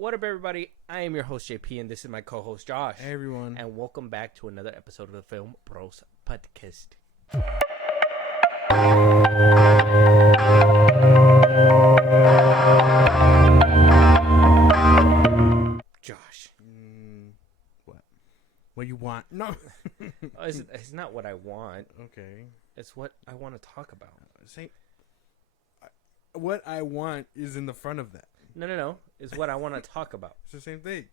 What up, everybody? I am your host, JP, and this is my co-host, Josh. Hey, everyone. And welcome back to another episode of the FilmBros podcast. Josh. What you want? No. It's not what I want. Okay. It's what I want to talk about. What I want is in the front of that. No. It's what I want to talk about. It's the same thing.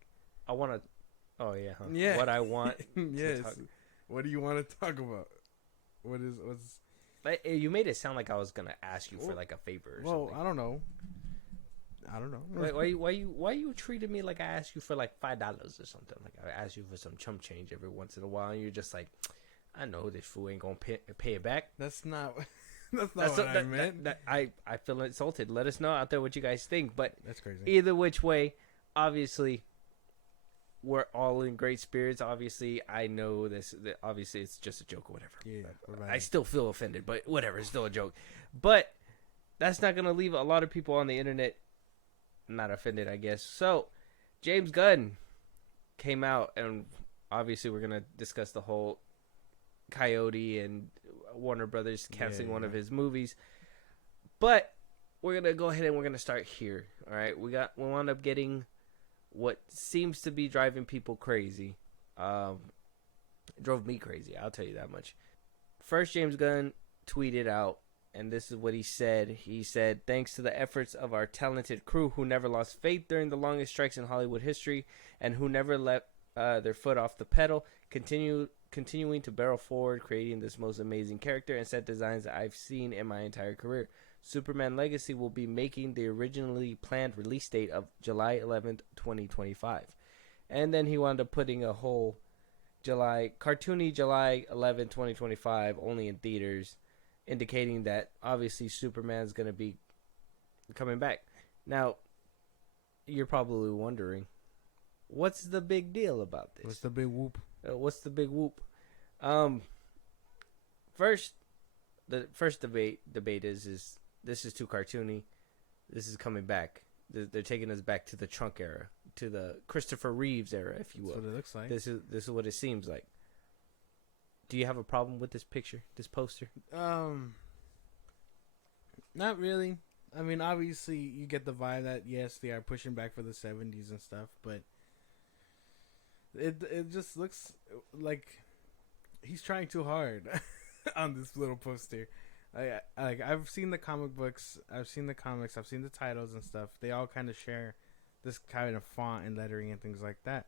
I want to... Oh, yeah, huh? Yeah. What I want Yes. to talk... What do you want to talk about? What's... But you made it sound like I was going to ask you for, like, a favor or something. I don't know. Why you treated me like I asked you for like $5 or something? Like I asked you for some chump change every once in a while, and you're just like, I know this fool ain't gonna pay it back. That's not what I meant. I feel insulted. Let us know out there what you guys think. But that's crazy. Either which way, obviously, we're all in great spirits. Obviously, I know this. Obviously, it's just a joke or whatever. Yeah, I still feel offended, but whatever. It's still a joke. But that's not gonna leave a lot of people on the internet not offended, I guess. So, James Gunn came out, and obviously we're going to discuss the whole Coyote and Warner Brothers canceling one of his movies. But we're going to go ahead and we're going to start here. All right, we wound up getting what seems to be driving people crazy. It drove me crazy, I'll tell you that much. First, James Gunn tweeted out, and this is what he said. He said, "Thanks to the efforts of our talented crew who never lost faith during the longest strikes in Hollywood history and who never let their foot off the pedal, continuing to barrel forward, creating this most amazing character and set designs that I've seen in my entire career. Superman Legacy will be making the originally planned release date of July 11th, 2025. And then he wound up putting a whole cartoony July 11th, 2025, only in theaters, indicating that obviously Superman's going to be coming back. Now, you're probably wondering, what's the big deal about this? What's the big whoop? First, the first debate is this is too cartoony. This is coming back. They're taking us back to the Trunk era, to the Christopher Reeves era, if you will. That's what it looks like. This is what it seems like. Do you have a problem with this picture, this poster? Not really. I mean, obviously, you get the vibe that, yes, they are pushing back for the 70s and stuff, but it just looks like he's trying too hard on this little poster. I've seen the comic books, I've seen the comics, I've seen the titles and stuff. They all kind of share this kind of font and lettering and things like that.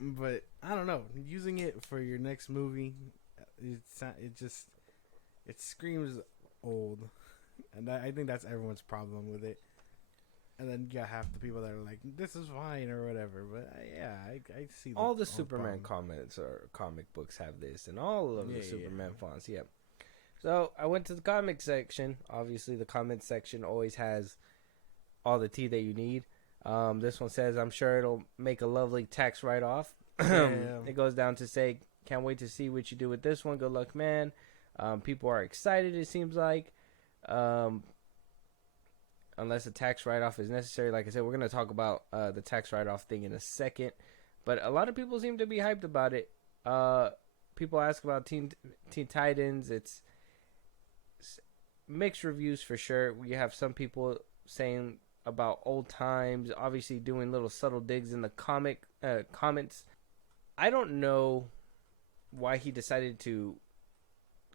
But I don't know, using it for your next movie, it screams old, and I think that's everyone's problem with it. And then you got half the people that are like, "This is fine" or whatever. But I see all the Superman comments or comic books have this, and all of the Superman fonts. Yeah. So I went to the comic section. Obviously, the comment section always has all the tea that you need. This one says, "I'm sure it'll make a lovely tax write-off." It goes down to say, "Can't wait to see what you do with this one. Good luck, man." People are excited, it seems like. Unless a tax write-off is necessary. Like I said, we're going to talk about the tax write-off thing in a second. But a lot of people seem to be hyped about it. People ask about Teen Titans. It's mixed reviews for sure. We have some people saying about old times, obviously doing little subtle digs in the comments. I don't know why he decided to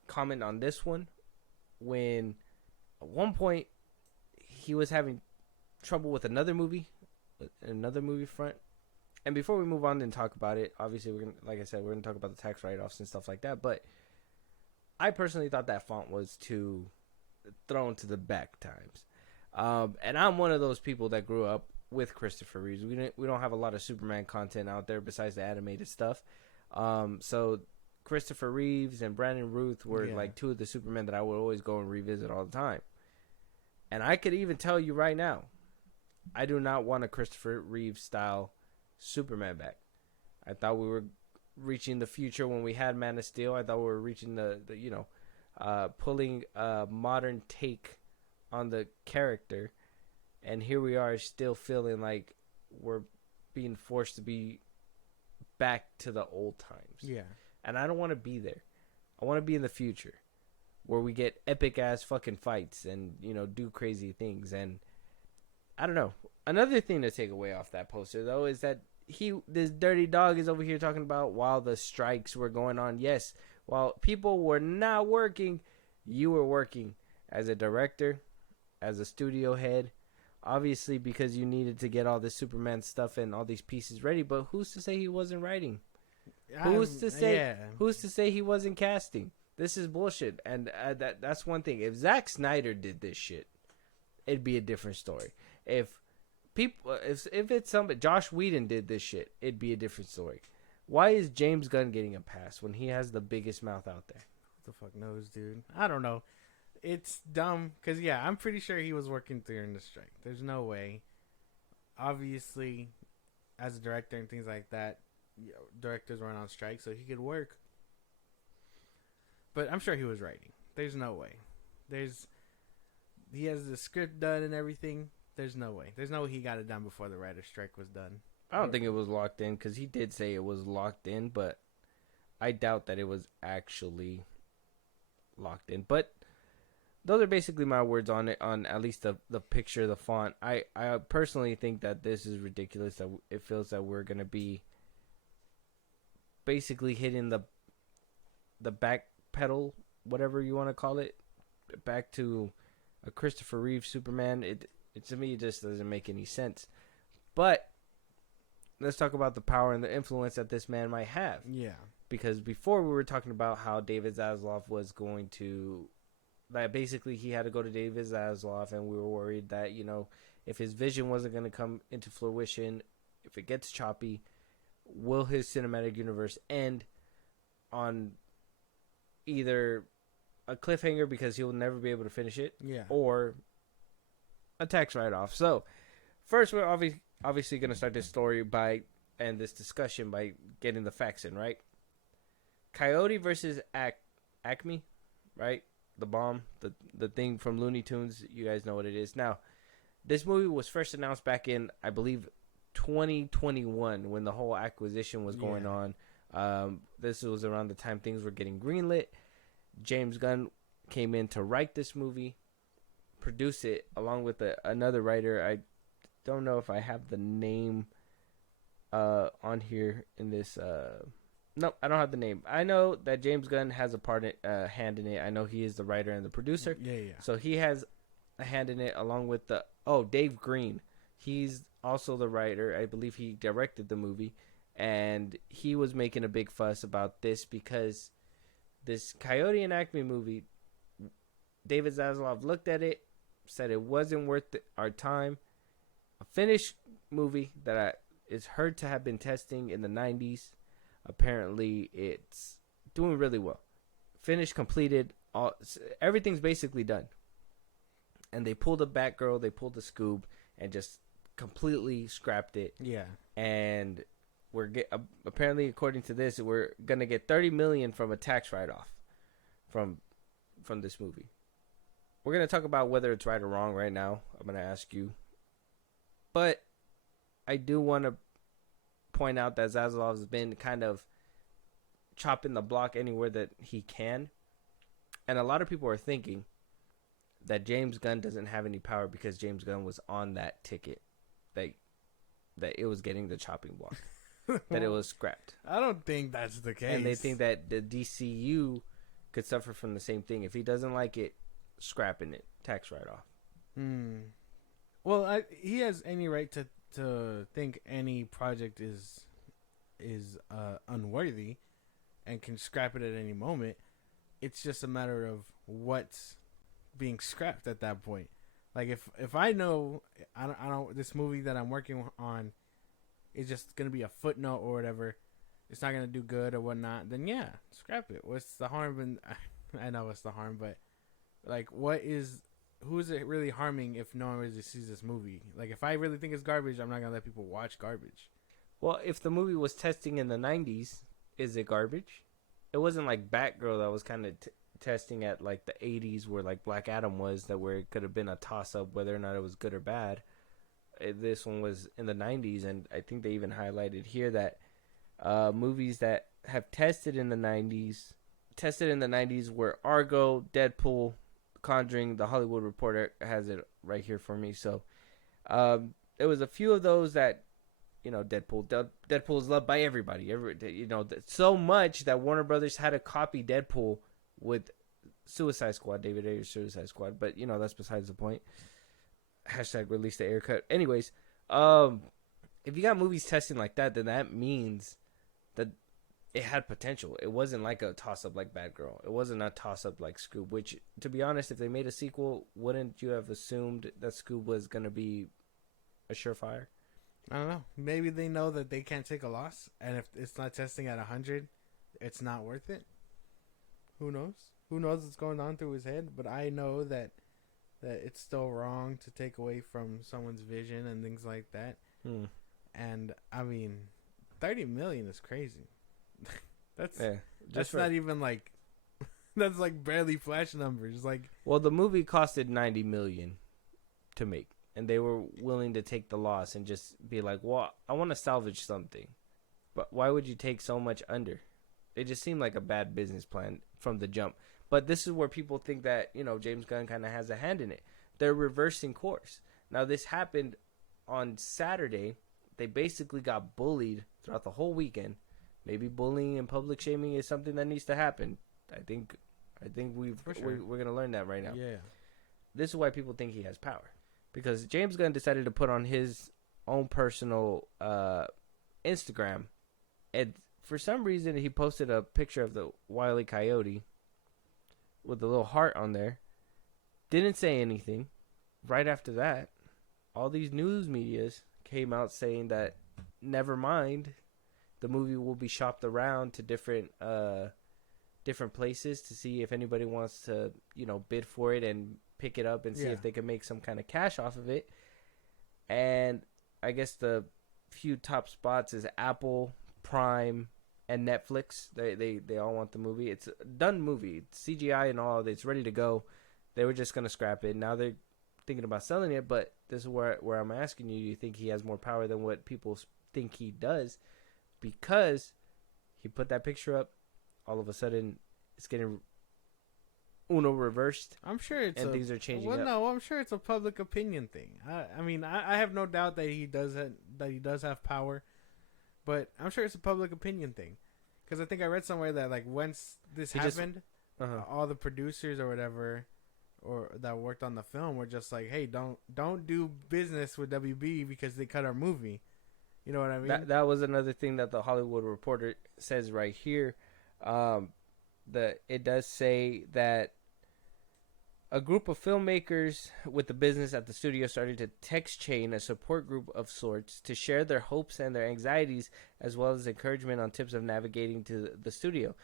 comment on this one when at one point he was having trouble with another movie front. And before we move on and talk about it, obviously we're gonna talk about the tax write-offs and stuff like that. But I personally thought that font was too thrown to the back times. And I'm one of those people that grew up with Christopher Reeves. We don't have a lot of Superman content out there besides the animated stuff. So Christopher Reeves and Brandon Routh were like two of the Supermen that I would always go and revisit all the time. And I could even tell you right now, I do not want a Christopher Reeves style Superman back. I thought we were reaching the future when we had Man of Steel. I thought we were reaching the pulling a modern take on the character and here we are still feeling like we're being forced to be back to the old times. Yeah. And I don't want to be there. I want to be in the future where we get epic ass fucking fights and, you know, do crazy things. And I don't know. Another thing to take away off that poster though is that this dirty dog is over here talking about while the strikes were going on. Yes, while people were not working, you were working as a director, as a studio head, obviously because you needed to get all this Superman stuff and all these pieces ready. But who's to say he wasn't writing? Who's to say? Yeah. Who's to say he wasn't casting? This is bullshit. And that's one thing. If Zack Snyder did this shit, it'd be a different story. If it's somebody, Josh Whedon did this shit, it'd be a different story. Why is James Gunn getting a pass when he has the biggest mouth out there? What the fuck knows, dude? I don't know. It's dumb because I'm pretty sure he was working during the strike. There's no way. Obviously, as a director and things like that, directors weren't on strike, so he could work. But I'm sure he was writing. There's no way. He has the script done and everything. There's no way. There's no way he got it done before the writer's strike was done. I don't think it was locked in because he did say it was locked in, but I doubt that it was actually locked in. But those are basically my words on it, on at least the picture, the font. I personally think that this is ridiculous. That it feels that we're going to be basically hitting the back pedal, whatever you want to call it, back to a Christopher Reeve Superman. It to me, it just doesn't make any sense. But let's talk about the power and the influence that this man might have. Yeah. Because before we were talking about how David Zaslav was going to, that basically he had to go to David Zaslav, and we were worried that, you know, if his vision wasn't going to come into fruition, if it gets choppy, will his cinematic universe end on either a cliffhanger because he'll never be able to finish it, or a tax write-off. So first, we're obviously going to start this story and this discussion by getting the facts in, right? Coyote Vs Acme, right? The bomb, the thing from Looney Tunes. You guys know what it is. Now, this movie was first announced back in, I believe, 2021 when the whole acquisition was going on. This was around the time things were getting greenlit. James Gunn came in to write this movie, produce it, along with another writer. I don't know if I have the name on here in this. No, I don't have the name. I know that James Gunn has a hand in it. I know he is the writer and the producer. Yeah. So he has a hand in it, along with Dave Green. He's also the writer. I believe he directed the movie, and he was making a big fuss about this because this Coyote and Acme movie, David Zaslav looked at it, said it wasn't worth our time. A finished movie that is heard to have been testing in the 90s. Apparently, it's doing really well. Finished, completed, everything's basically done. And they pulled a Batgirl, they pulled the Scoob, and just completely scrapped it. Yeah. And apparently, according to this, we're gonna get $30 million from a tax write-off from this movie. We're gonna talk about whether it's right or wrong right now. I'm gonna ask you, but I do want to point out that Zaslav's been kind of chopping the block anywhere that he can, and a lot of people are thinking that James Gunn doesn't have any power because James Gunn was on that ticket, that it was getting the chopping block. That it was scrapped. I don't think that's the case. And they think that the DCU could suffer from the same thing. If he doesn't like it, scrapping it, tax write-off. Well, he has any right to think any project is unworthy and can scrap it at any moment. It's just a matter of what's being scrapped at that point. Like if I know I don't this movie that I'm working on is just gonna be a footnote or whatever, it's not gonna do good or whatnot, then yeah, scrap it. What's the harm? And I know what's the harm, but like, who is it really harming if no one really sees this movie? Like, if I really think it's garbage, I'm not gonna let people watch garbage. Well, if the movie was testing in the 90s, is it garbage? It wasn't like Batgirl that was kind of testing at like the 80s where like Black Adam was, that where it could have been a toss-up whether or not it was good or bad. This one was in the 90s, and I think they even highlighted here that movies that have tested in the 90s were Argo, Deadpool, Conjuring. The Hollywood Reporter has it right here for me. So there was a few of those that, Deadpool is loved by everybody. So much that Warner Brothers had to copy Deadpool with Suicide Squad, David Ayer's Suicide Squad. But that's besides the point. Hashtag release the air cut. Anyways, if you got movies testing like that, then that means that it had potential. It wasn't like a toss-up like Bad Girl. It wasn't a toss-up like Scoob, which, to be honest, if they made a sequel, wouldn't you have assumed that Scoob was going to be a surefire? I don't know. Maybe they know that they can't take a loss, and if it's not testing at 100, it's not worth it. Who knows? Who knows what's going on through his head? But I know that it's still wrong to take away from someone's vision and things like that. And I mean, 30 million is crazy. That's not even like that's like barely Flash numbers. Like, well, the movie costed 90 million to make, and they were willing to take the loss and just be like, well, I want to salvage something, but why would you take so much under? It just seemed like a bad business plan from the jump. But this is where people think that, James Gunn kind of has a hand in it. They're reversing course. Now, this happened on Saturday. They basically got bullied throughout the whole weekend. Maybe bullying and public shaming is something that needs to happen. I think we're going to learn that right now. Yeah. This is why people think he has power. Because James Gunn decided to put on his own personal Instagram. And for some reason, he posted a picture of the Wile E. Coyote with a little heart on there. Didn't say anything. Right after that, all these news medias came out saying that, never mind, the movie will be shopped around to different places to see if anybody wants to, bid for it and pick it up and see if they can make some kind of cash off of it. And I guess the few top spots is Apple, Prime, and Netflix. They all want the movie. It's a done movie. It's CGI and all. It's ready to go. They were just going to scrap it. Now they're thinking about selling it, but this is where I'm asking you. You think he has more power than what people think he does? Because he put that picture up, all of a sudden it's getting Uno reversed. I'm sure things are changing. Well, no, I'm sure it's a public opinion thing. I mean, I have no doubt that he does have power, but I'm sure it's a public opinion thing. Because I think I read somewhere that like once this happened, all the producers or whatever, or that worked on the film were just like, hey, don't do business with WB because they cut our movie. You know what I mean? That was another thing that the Hollywood Reporter says right here. That it does say that a group of filmmakers with the business at the studio started to text chain a support group of sorts to share their hopes and their anxieties, as well as encouragement on tips of navigating to the studio.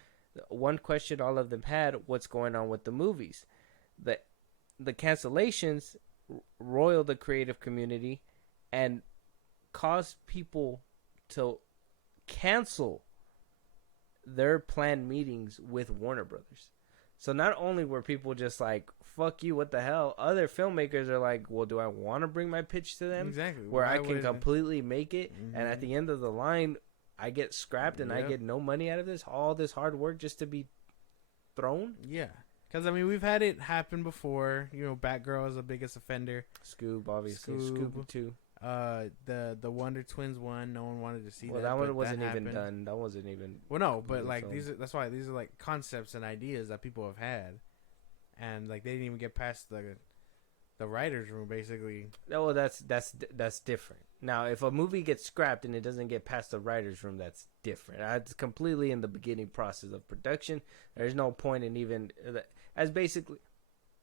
One question all of them had: what's going on with the movies? The cancellations roiled the creative community and caused people to cancel their planned meetings with Warner Brothers. So not only were people just like, fuck you, what the hell? Other filmmakers are like, well, do I want to bring my pitch to them? Exactly. Where I can completely make it, and at the end of the line, I get scrapped and I get no money out of this, all this hard work just to be thrown? Yeah. Because, I mean, we've had it happen before. Batgirl is the biggest offender. Scoob, obviously. Scoob 2. The Wonder Twins one, no one wanted to see that. Well, that one wasn't even done. That wasn't even. Well, no, but like that's why these are like concepts and ideas that people have had, and like they didn't even get past the writers' room, basically. Well, that's different. Now, if a movie gets scrapped and it doesn't get past the writers' room, that's different. It's completely in the beginning process of production. There's no point in even as basically.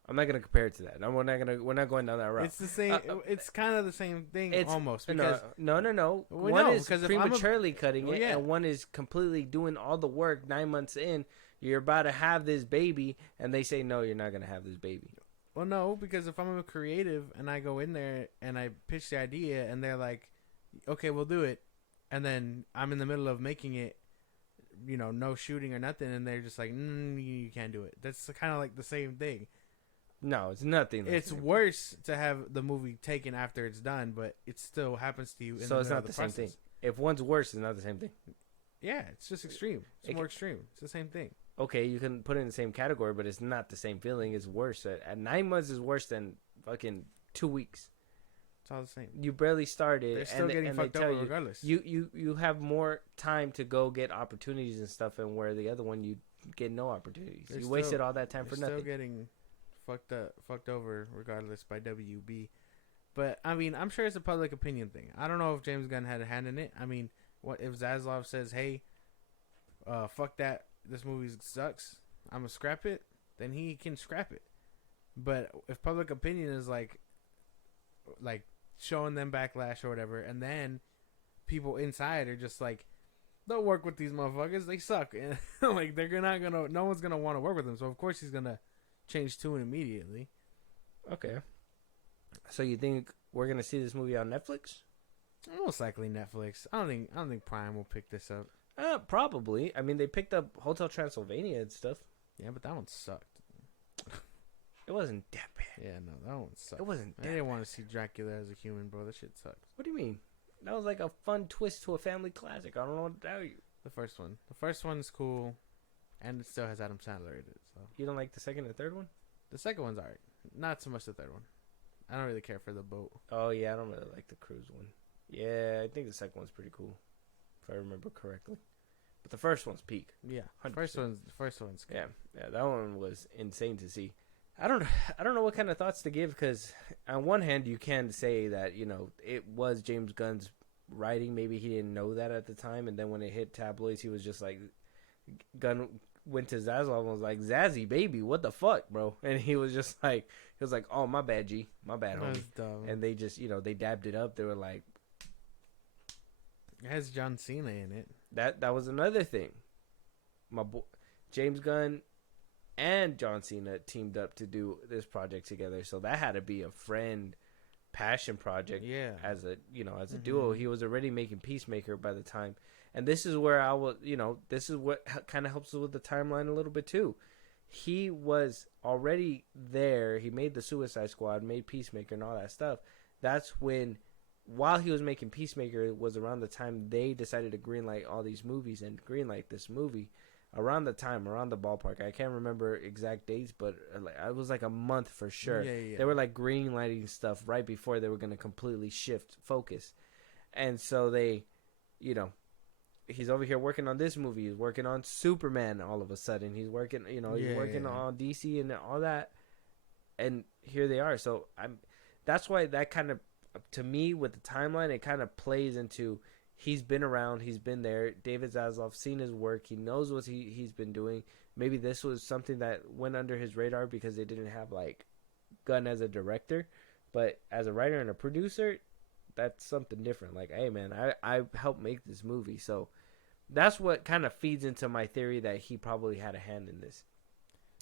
I'm not gonna compare it to that. No, we're not going down that route. It's the same. It's kind of the same thing almost. Because no. One is prematurely cutting it, and one is completely doing all the work. 9 months in, you're about to have this baby, and they say no, you're not gonna have this baby. Well, no, because if I'm a creative and I go in there and I pitch the idea, and they're like, "Okay, we'll do it," and then I'm in the middle of making it, no shooting or nothing, and they're just like, "You can't do it." That's kind of like the same thing. No, it's nothing. Like It's worse to have the movie taken after it's done, but it still happens to you. So it's not the same thing. If one's worse, it's not the same thing. Yeah, it's just extreme. It's more extreme. It's the same thing. Okay, you can put it in the same category, but it's not the same feeling. It's worse. At 9 months is worse than fucking 2 weeks. It's all the same. You barely started. They're still getting fucked over regardless. You have more time to go get opportunities and stuff, and where the other one you get no opportunities. You wasted all that time for nothing. Still getting fucked over regardless by WB. But I mean, I'm sure it's a public opinion thing. I don't know if James Gunn had a hand in it. I mean, what if Zaslav says, "Hey, fuck that, this movie sucks, I'm gonna scrap it," then he can scrap it. But if public opinion is like showing them backlash or whatever, and then people inside are just like, "Don't work with these motherfuckers, they suck," and like no one's gonna want to work with them. So of course he's gonna change tune immediately. Okay. So you think we're gonna see this movie on Netflix? Most likely Netflix. I don't think Prime will pick this up. Probably. I mean, they picked up Hotel Transylvania and stuff. Yeah, but that one sucked. It wasn't that bad. Yeah, no, that one sucked. It wasn't. I didn't want to see Dracula as a human, bro. That shit sucked. What do you mean? That was like a fun twist to a family classic. I don't know what to tell you. The first one's cool, and it still has Adam Sandler in it. So you don't like the second and third one? The second one's alright. Not so much the third one. I don't really care for the boat. Oh yeah, I don't really like the cruise one. Yeah, I think the second one's pretty cool, if I remember correctly. But the first one's peak. Yeah, 100%. first one's good. Yeah, that one was insane to see. I don't know what kind of thoughts to give, because on one hand you can say that, you know, it was James Gunn's writing. Maybe he didn't know that at the time, and then when it hit tabloids, he was just like, Gunn went to Zaslav and was like, "Zazzy, baby, what the fuck, bro?" And he was like, "Oh, my bad, G, my bad, homie." Dumb. And they just, you know, they dabbed it up. They were like, it has John Cena in it. That was another thing. My boy James Gunn and John Cena teamed up to do this project together, so that had to be a friend passion project. Yeah, as a duo. He was already making Peacemaker by the time, and this is where I was, you know, this is what kind of helps with the timeline a little bit too. He was already there. He made the Suicide Squad, made Peacemaker, and all that stuff. That's when, while he was making Peacemaker, it was around the time they decided to greenlight all these movies and greenlight this movie. Around the ballpark. I can't remember exact dates, but it was like a month for sure. Yeah. They were like greenlighting stuff right before they were going to completely shift focus. And so they, you know, he's over here working on this movie. He's working on Superman all of a sudden. He's working, you know, he's working on DC and all that. And here they are. So that's why that kind of, to me, with the timeline, it kind of plays into, he's been around, he's been there. David Zaslav's seen his work. He knows what he's been doing. Maybe this was something that went under his radar because they didn't have like Gunn as a director, but as a writer and a producer, that's something different. Like, hey man, I helped make this movie, so that's what kind of feeds into my theory that he probably had a hand in this.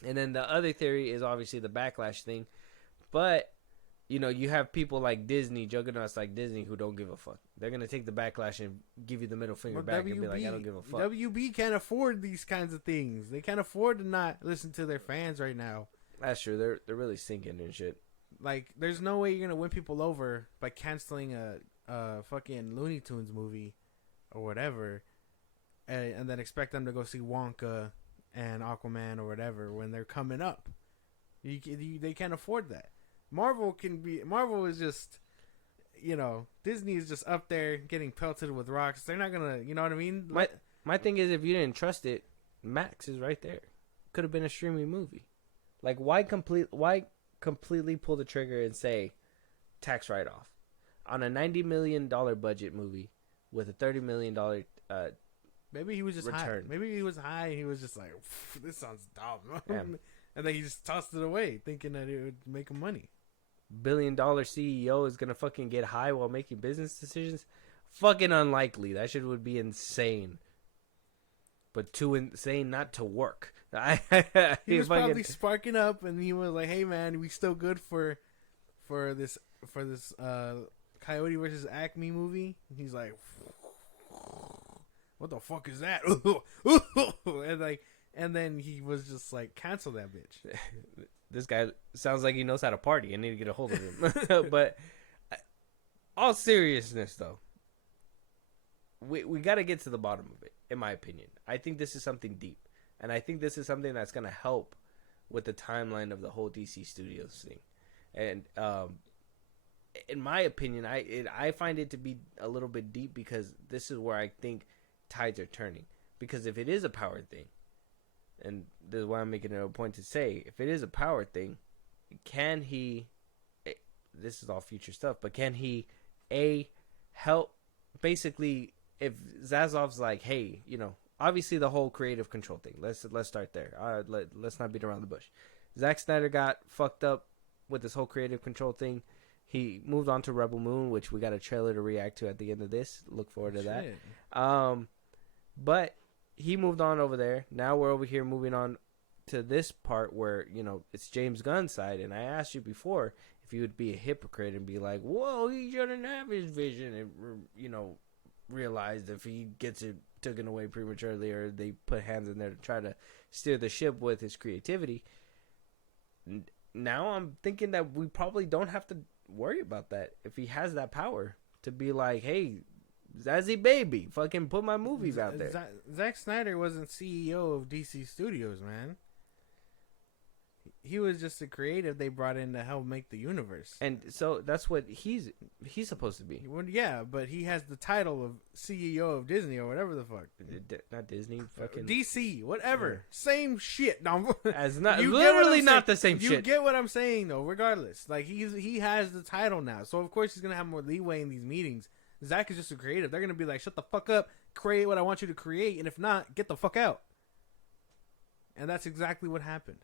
And then the other theory is obviously the backlash thing, but you know, you have people like Disney, juggernauts like Disney, who don't give a fuck. They're going to take the backlash and give you the middle finger back and be like, I don't give a fuck. WB can't afford these kinds of things. They can't afford to not listen to their fans right now. That's true. They're really sinking and shit. Like, there's no way you're going to win people over by canceling a fucking Looney Tunes movie or whatever, and then expect them to go see Wonka and Aquaman or whatever when they're coming up. They can't afford that. Marvel is just, you know, Disney is just up there getting pelted with rocks. They're not gonna, you know what I mean? My thing is, if you didn't trust it, Max is right there. Could have been a streaming movie. Like, why completely pull the trigger and say tax write off on a $90 million budget movie with a $30 million maybe he was just return. High. Maybe he was high and he was just like, this sounds dumb. Yeah. And then he just tossed it away thinking that it would make him money. Billion-dollar CEO is gonna fucking get high while making business decisions? Fucking unlikely. That shit would be insane. But too insane not to work. He was probably sparking up, and he was like, "Hey man, we still good for this Coyote Vs Acme movie?" And he's like, "What the fuck is that?" And like, And then he was just like, cancel that bitch. This guy sounds like he knows how to party. I need to get a hold of him. But all seriousness, though, we got to get to the bottom of it, in my opinion. I think this is something deep. And I think this is something that's going to help with the timeline of the whole DC Studios thing. And in my opinion, I find it to be a little bit deep because this is where I think tides are turning. Because if it is a power thing, and this is why I'm making it a point to say, if it is a power thing, can he, this is all future stuff, but can he, help, basically, if Zazov's like, hey, you know, obviously the whole creative control thing, let's start there. Let's not beat around the bush. Zack Snyder got fucked up with this whole creative control thing. He moved on to Rebel Moon, which we got a trailer to react to at the end of this. Look forward to that. But he moved on over there. Now we're over here moving on to this part where, you know, it's James Gunn's side. And I asked you before if you would be a hypocrite and be like, whoa, he shouldn't have his vision. And, you know, realized if he gets it taken away prematurely or they put hands in there to try to steer the ship with his creativity. Now I'm thinking that we probably don't have to worry about that if he has that power to be like, hey, Zazzy baby, fucking put my movies out there. Zack Snyder wasn't CEO of DC Studios, man. He was just a creative they brought in to help make the universe. And so that's what he's supposed to be. Well, yeah, but he has the title of CEO of Disney or whatever the fuck. Not Disney, fucking DC, whatever. Same shit. No, as not literally not the same shit. You get what I'm saying though, regardless. Like he has the title now. So of course he's going to have more leeway in these meetings. Zach is just a creative. They're going to be like, shut the fuck up, create what I want you to create, and if not, get the fuck out. And that's exactly what happened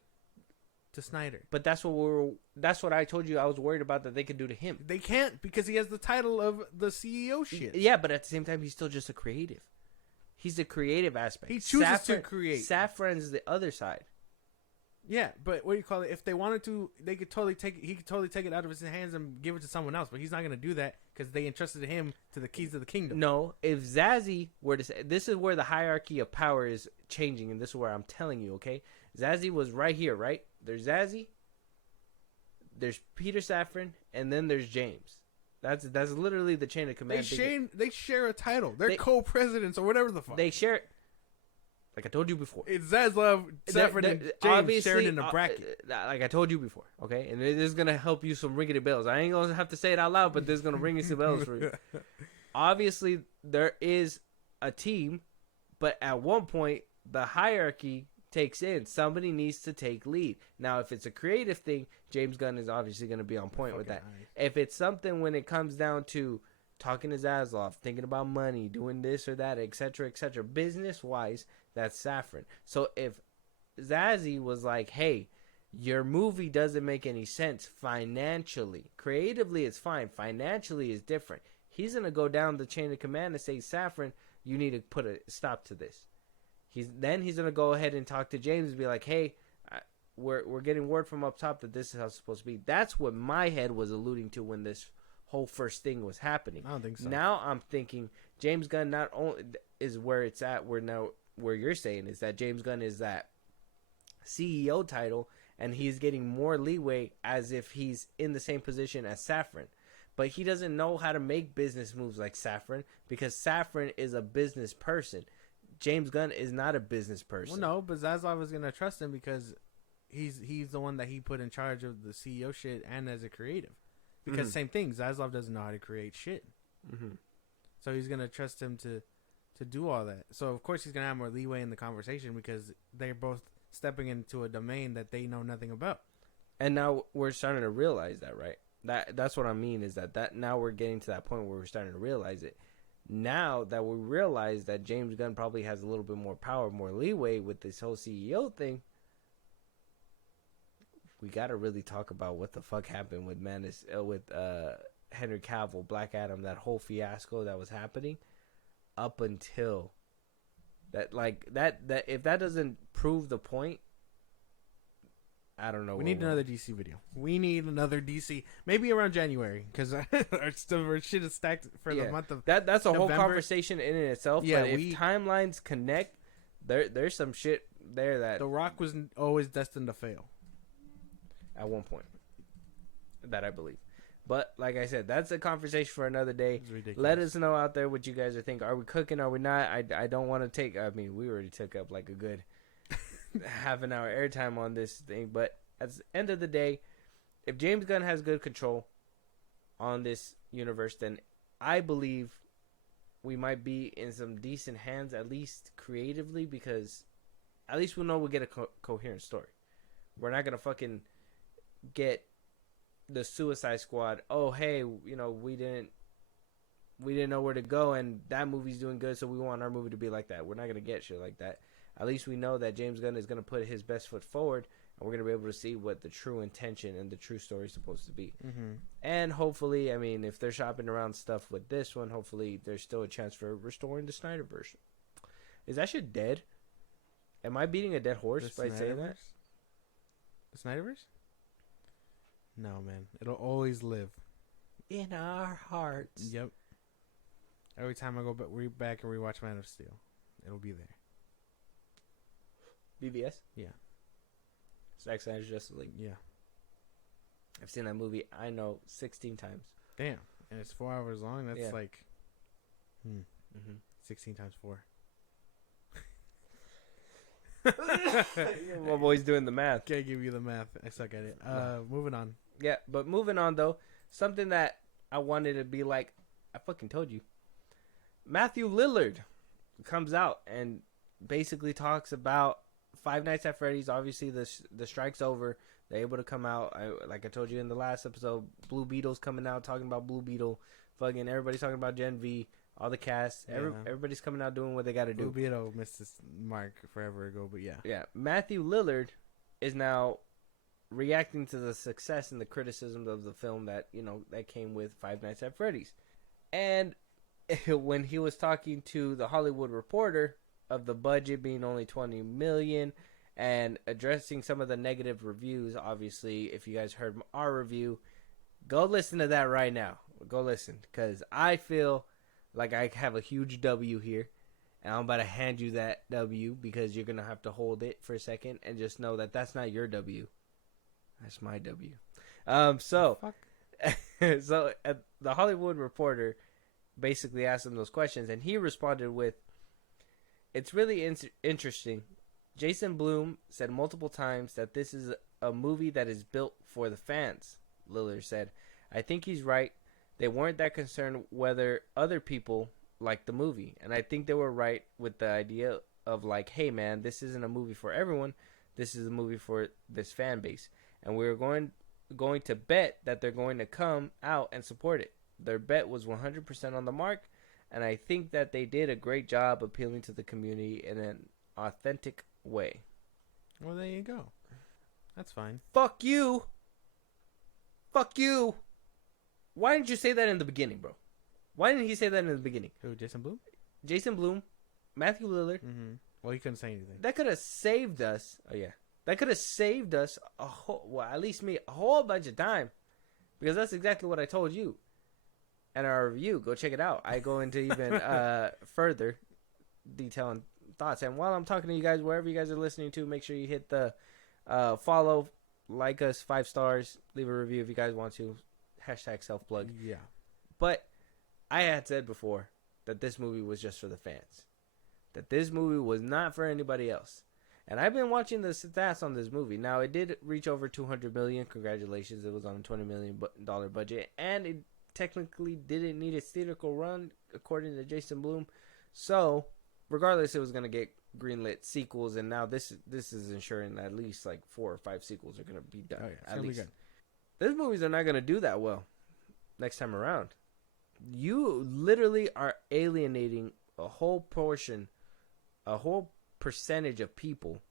to Snyder. But that's what I told you I was worried about that they could do to him. They can't because he has the title of the CEO shit. Yeah, but at the same time, he's still just a creative. He's the creative aspect. He chooses to create. Safran's the other side. Yeah, but what do you call it? If they wanted to, they could totally take it. He could totally take it out of his hands and give it to someone else. But he's not going to do that because they entrusted him to the keys of the kingdom. No, if Zazzy were to say, this is where the hierarchy of power is changing, and this is where I'm telling you, okay? Zazzy was right here, right? There's Zazzy, there's Peter Safran, and then there's James. That's literally the chain of command. They share a title. They're co-presidents or whatever the fuck. They share. Like I told you before, it's Zaslav, Safran, and James shared in a bracket. Like I told you before, okay? And it is gonna help you some ringing bells. I ain't gonna have to say it out loud, but this is gonna ring you some bells for you. Obviously, there is a team, but at one point, the hierarchy takes in. Somebody needs to take lead. Now, if it's a creative thing, James Gunn is obviously gonna be on point with that. Nice. If it's something when it comes down to talking to Zaslav, thinking about money, doing this or that, etc., business-wise, that's Safran. So if Zazzy was like, hey, your movie doesn't make any sense financially. Creatively, it's fine. Financially, it's different. He's going to go down the chain of command and say, Safran, you need to put a stop to this. He's going to go ahead and talk to James and be like, hey, we're getting word from up top that this is how it's supposed to be. That's what my head was alluding to when this whole first thing was happening. I don't think so. Now I'm thinking James Gunn not only is where it's at, where you're saying is that James Gunn is that CEO title, and he's getting more leeway as if he's in the same position as Safran. But he doesn't know how to make business moves like Safran because Safran is a business person. James Gunn is not a business person. Well, no, but Zaslav is going to trust him because he's the one that he put in charge of the CEO shit and as a creative. Because same thing, Zaslav doesn't know how to create shit. Mm-hmm. So he's going to trust him to do all that. So, of course, he's going to have more leeway in the conversation because they're both stepping into a domain that they know nothing about. And now we're starting to realize that, right? That's what I mean is that now we're getting to that point where we're starting to realize it. Now that we realize that James Gunn probably has a little bit more power, more leeway with this whole CEO thing, we got to really talk about what the fuck happened with Henry Cavill, Black Adam, that whole fiasco that was happening up until that, like that if that doesn't prove the point, I don't know. We need another DC video. We need another DC, maybe around January, because our shit is stacked for the month of that's a November. whole conversation in and itself. Yeah, but if timelines connect, there's some shit there that The Rock was always destined to fail. at one point. That I believe. But like I said, that's a conversation for another day. It's ridiculous. Let us know out there what you guys are thinking. Are we cooking? Are we not? I don't want to take. I mean, we already took up like a good half an hour airtime on this thing. But at the end of the day, if James Gunn has good control on this universe, then I believe we might be in some decent hands, at least creatively, because at least we'll know we'll get a coherent story. We're not gonna fucking get the Suicide Squad. Oh, hey, you know, we didn't know where to go, and that movie's doing good, so we want our movie to be like that. We're not gonna get shit like that. At least we know that James Gunn is gonna put his best foot forward, and we're gonna be able to see what the true intention and the true story is supposed to be. Mm-hmm. And hopefully, I mean, if they're shopping around stuff with this one, hopefully there's still a chance for restoring the Snyder version. Is that shit dead? Am I beating a dead horse by saying that? The Snyderverse? No, man. It'll always live. In our hearts. Yep. Every time I go back and rewatch Man of Steel, it'll be there. BVS? Yeah. Zack Snyder's Justice League. Yeah. I've seen that movie, I know, 16 times. Damn. And it's 4 hours long. That's Yeah. like 16 times 4. My boy's doing the math. Can't give you the math. I suck at it. Moving on. Yeah, but moving on, though, something that I wanted to be like, I fucking told you. Mathew Lillard comes out and basically talks about Five Nights at Freddy's. Obviously, the strike's over. They're able to come out. Like I told you in the last episode, Blue Beetle's coming out talking about Blue Beetle. Fucking everybody's talking about Gen V. All the cast. Yeah. Everybody's coming out doing what they got to do. Blue Beetle missed this mark forever ago, but yeah. Yeah. Mathew Lillard is now reacting to the success and the criticism of the film that, you know, that came with Five Nights at Freddy's. And when he was talking to the Hollywood Reporter of the budget being only $20 million and addressing some of the negative reviews, obviously, if you guys heard our review, go listen to that right now. Go listen, because I feel like I have a huge W here, and I'm about to hand you that W because you're going to have to hold it for a second and just know that that's not your W. That's my W. So the Hollywood Reporter basically asked him those questions, and he responded with, "It's really interesting. Jason Blum said multiple times that this is a movie that is built for the fans," Lillard said. "I think he's right. They weren't that concerned whether other people liked the movie. And I think they were right with the idea of like, hey man, this isn't a movie for everyone. This is a movie for this fan base. And we're going to bet that they're going to come out and support it. Their bet was 100% on the mark. And I think that they did a great job appealing to the community in an authentic way." Well, there you go. That's fine. Fuck you. Fuck you. Why didn't you say that in the beginning, bro? Why didn't he say that in the beginning? Who, Jason Blum? Jason Blum, Mathew Lillard. Mm-hmm. Well, he couldn't say anything. That could have saved us. Oh, yeah. That could have saved us at least me, a whole bunch of time. Because that's exactly what I told you. And our review, go check it out. I go into even further detail and thoughts. And while I'm talking to you guys, wherever you guys are listening to, make sure you hit the follow, like us, 5 stars, leave a review if you guys want to. Hashtag self-plug. Yeah. But I had said before that this movie was just for the fans. That this movie was not for anybody else. And I've been watching the stats on this movie. Now, it did reach over $200 million. Congratulations. It was on a $20 million budget. And it technically didn't need a theatrical run, according to Jason Blum. So, regardless, it was going to get greenlit sequels. And now this is ensuring that at least like 4 or 5 sequels are going to be done. Oh, yeah. At least. These movies are not going to do that well next time around. You literally are alienating a whole percentage of people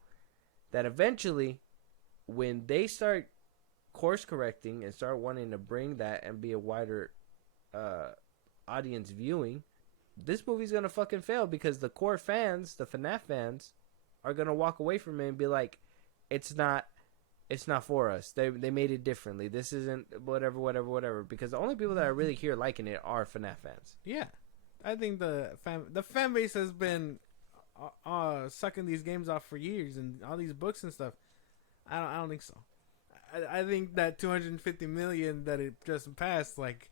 that eventually, when they start course correcting and start wanting to bring that and be a wider audience viewing, this movie's going to fucking fail because the core fans, the FNAF fans, are going to walk away from it and be like, it's not for us. They made it differently. This isn't whatever. Because the only people that are really here liking it are FNAF fans. Yeah. I think the fan base has been sucking these games off for years and all these books and stuff. I don't think so. I think that 250 million that it just passed, like,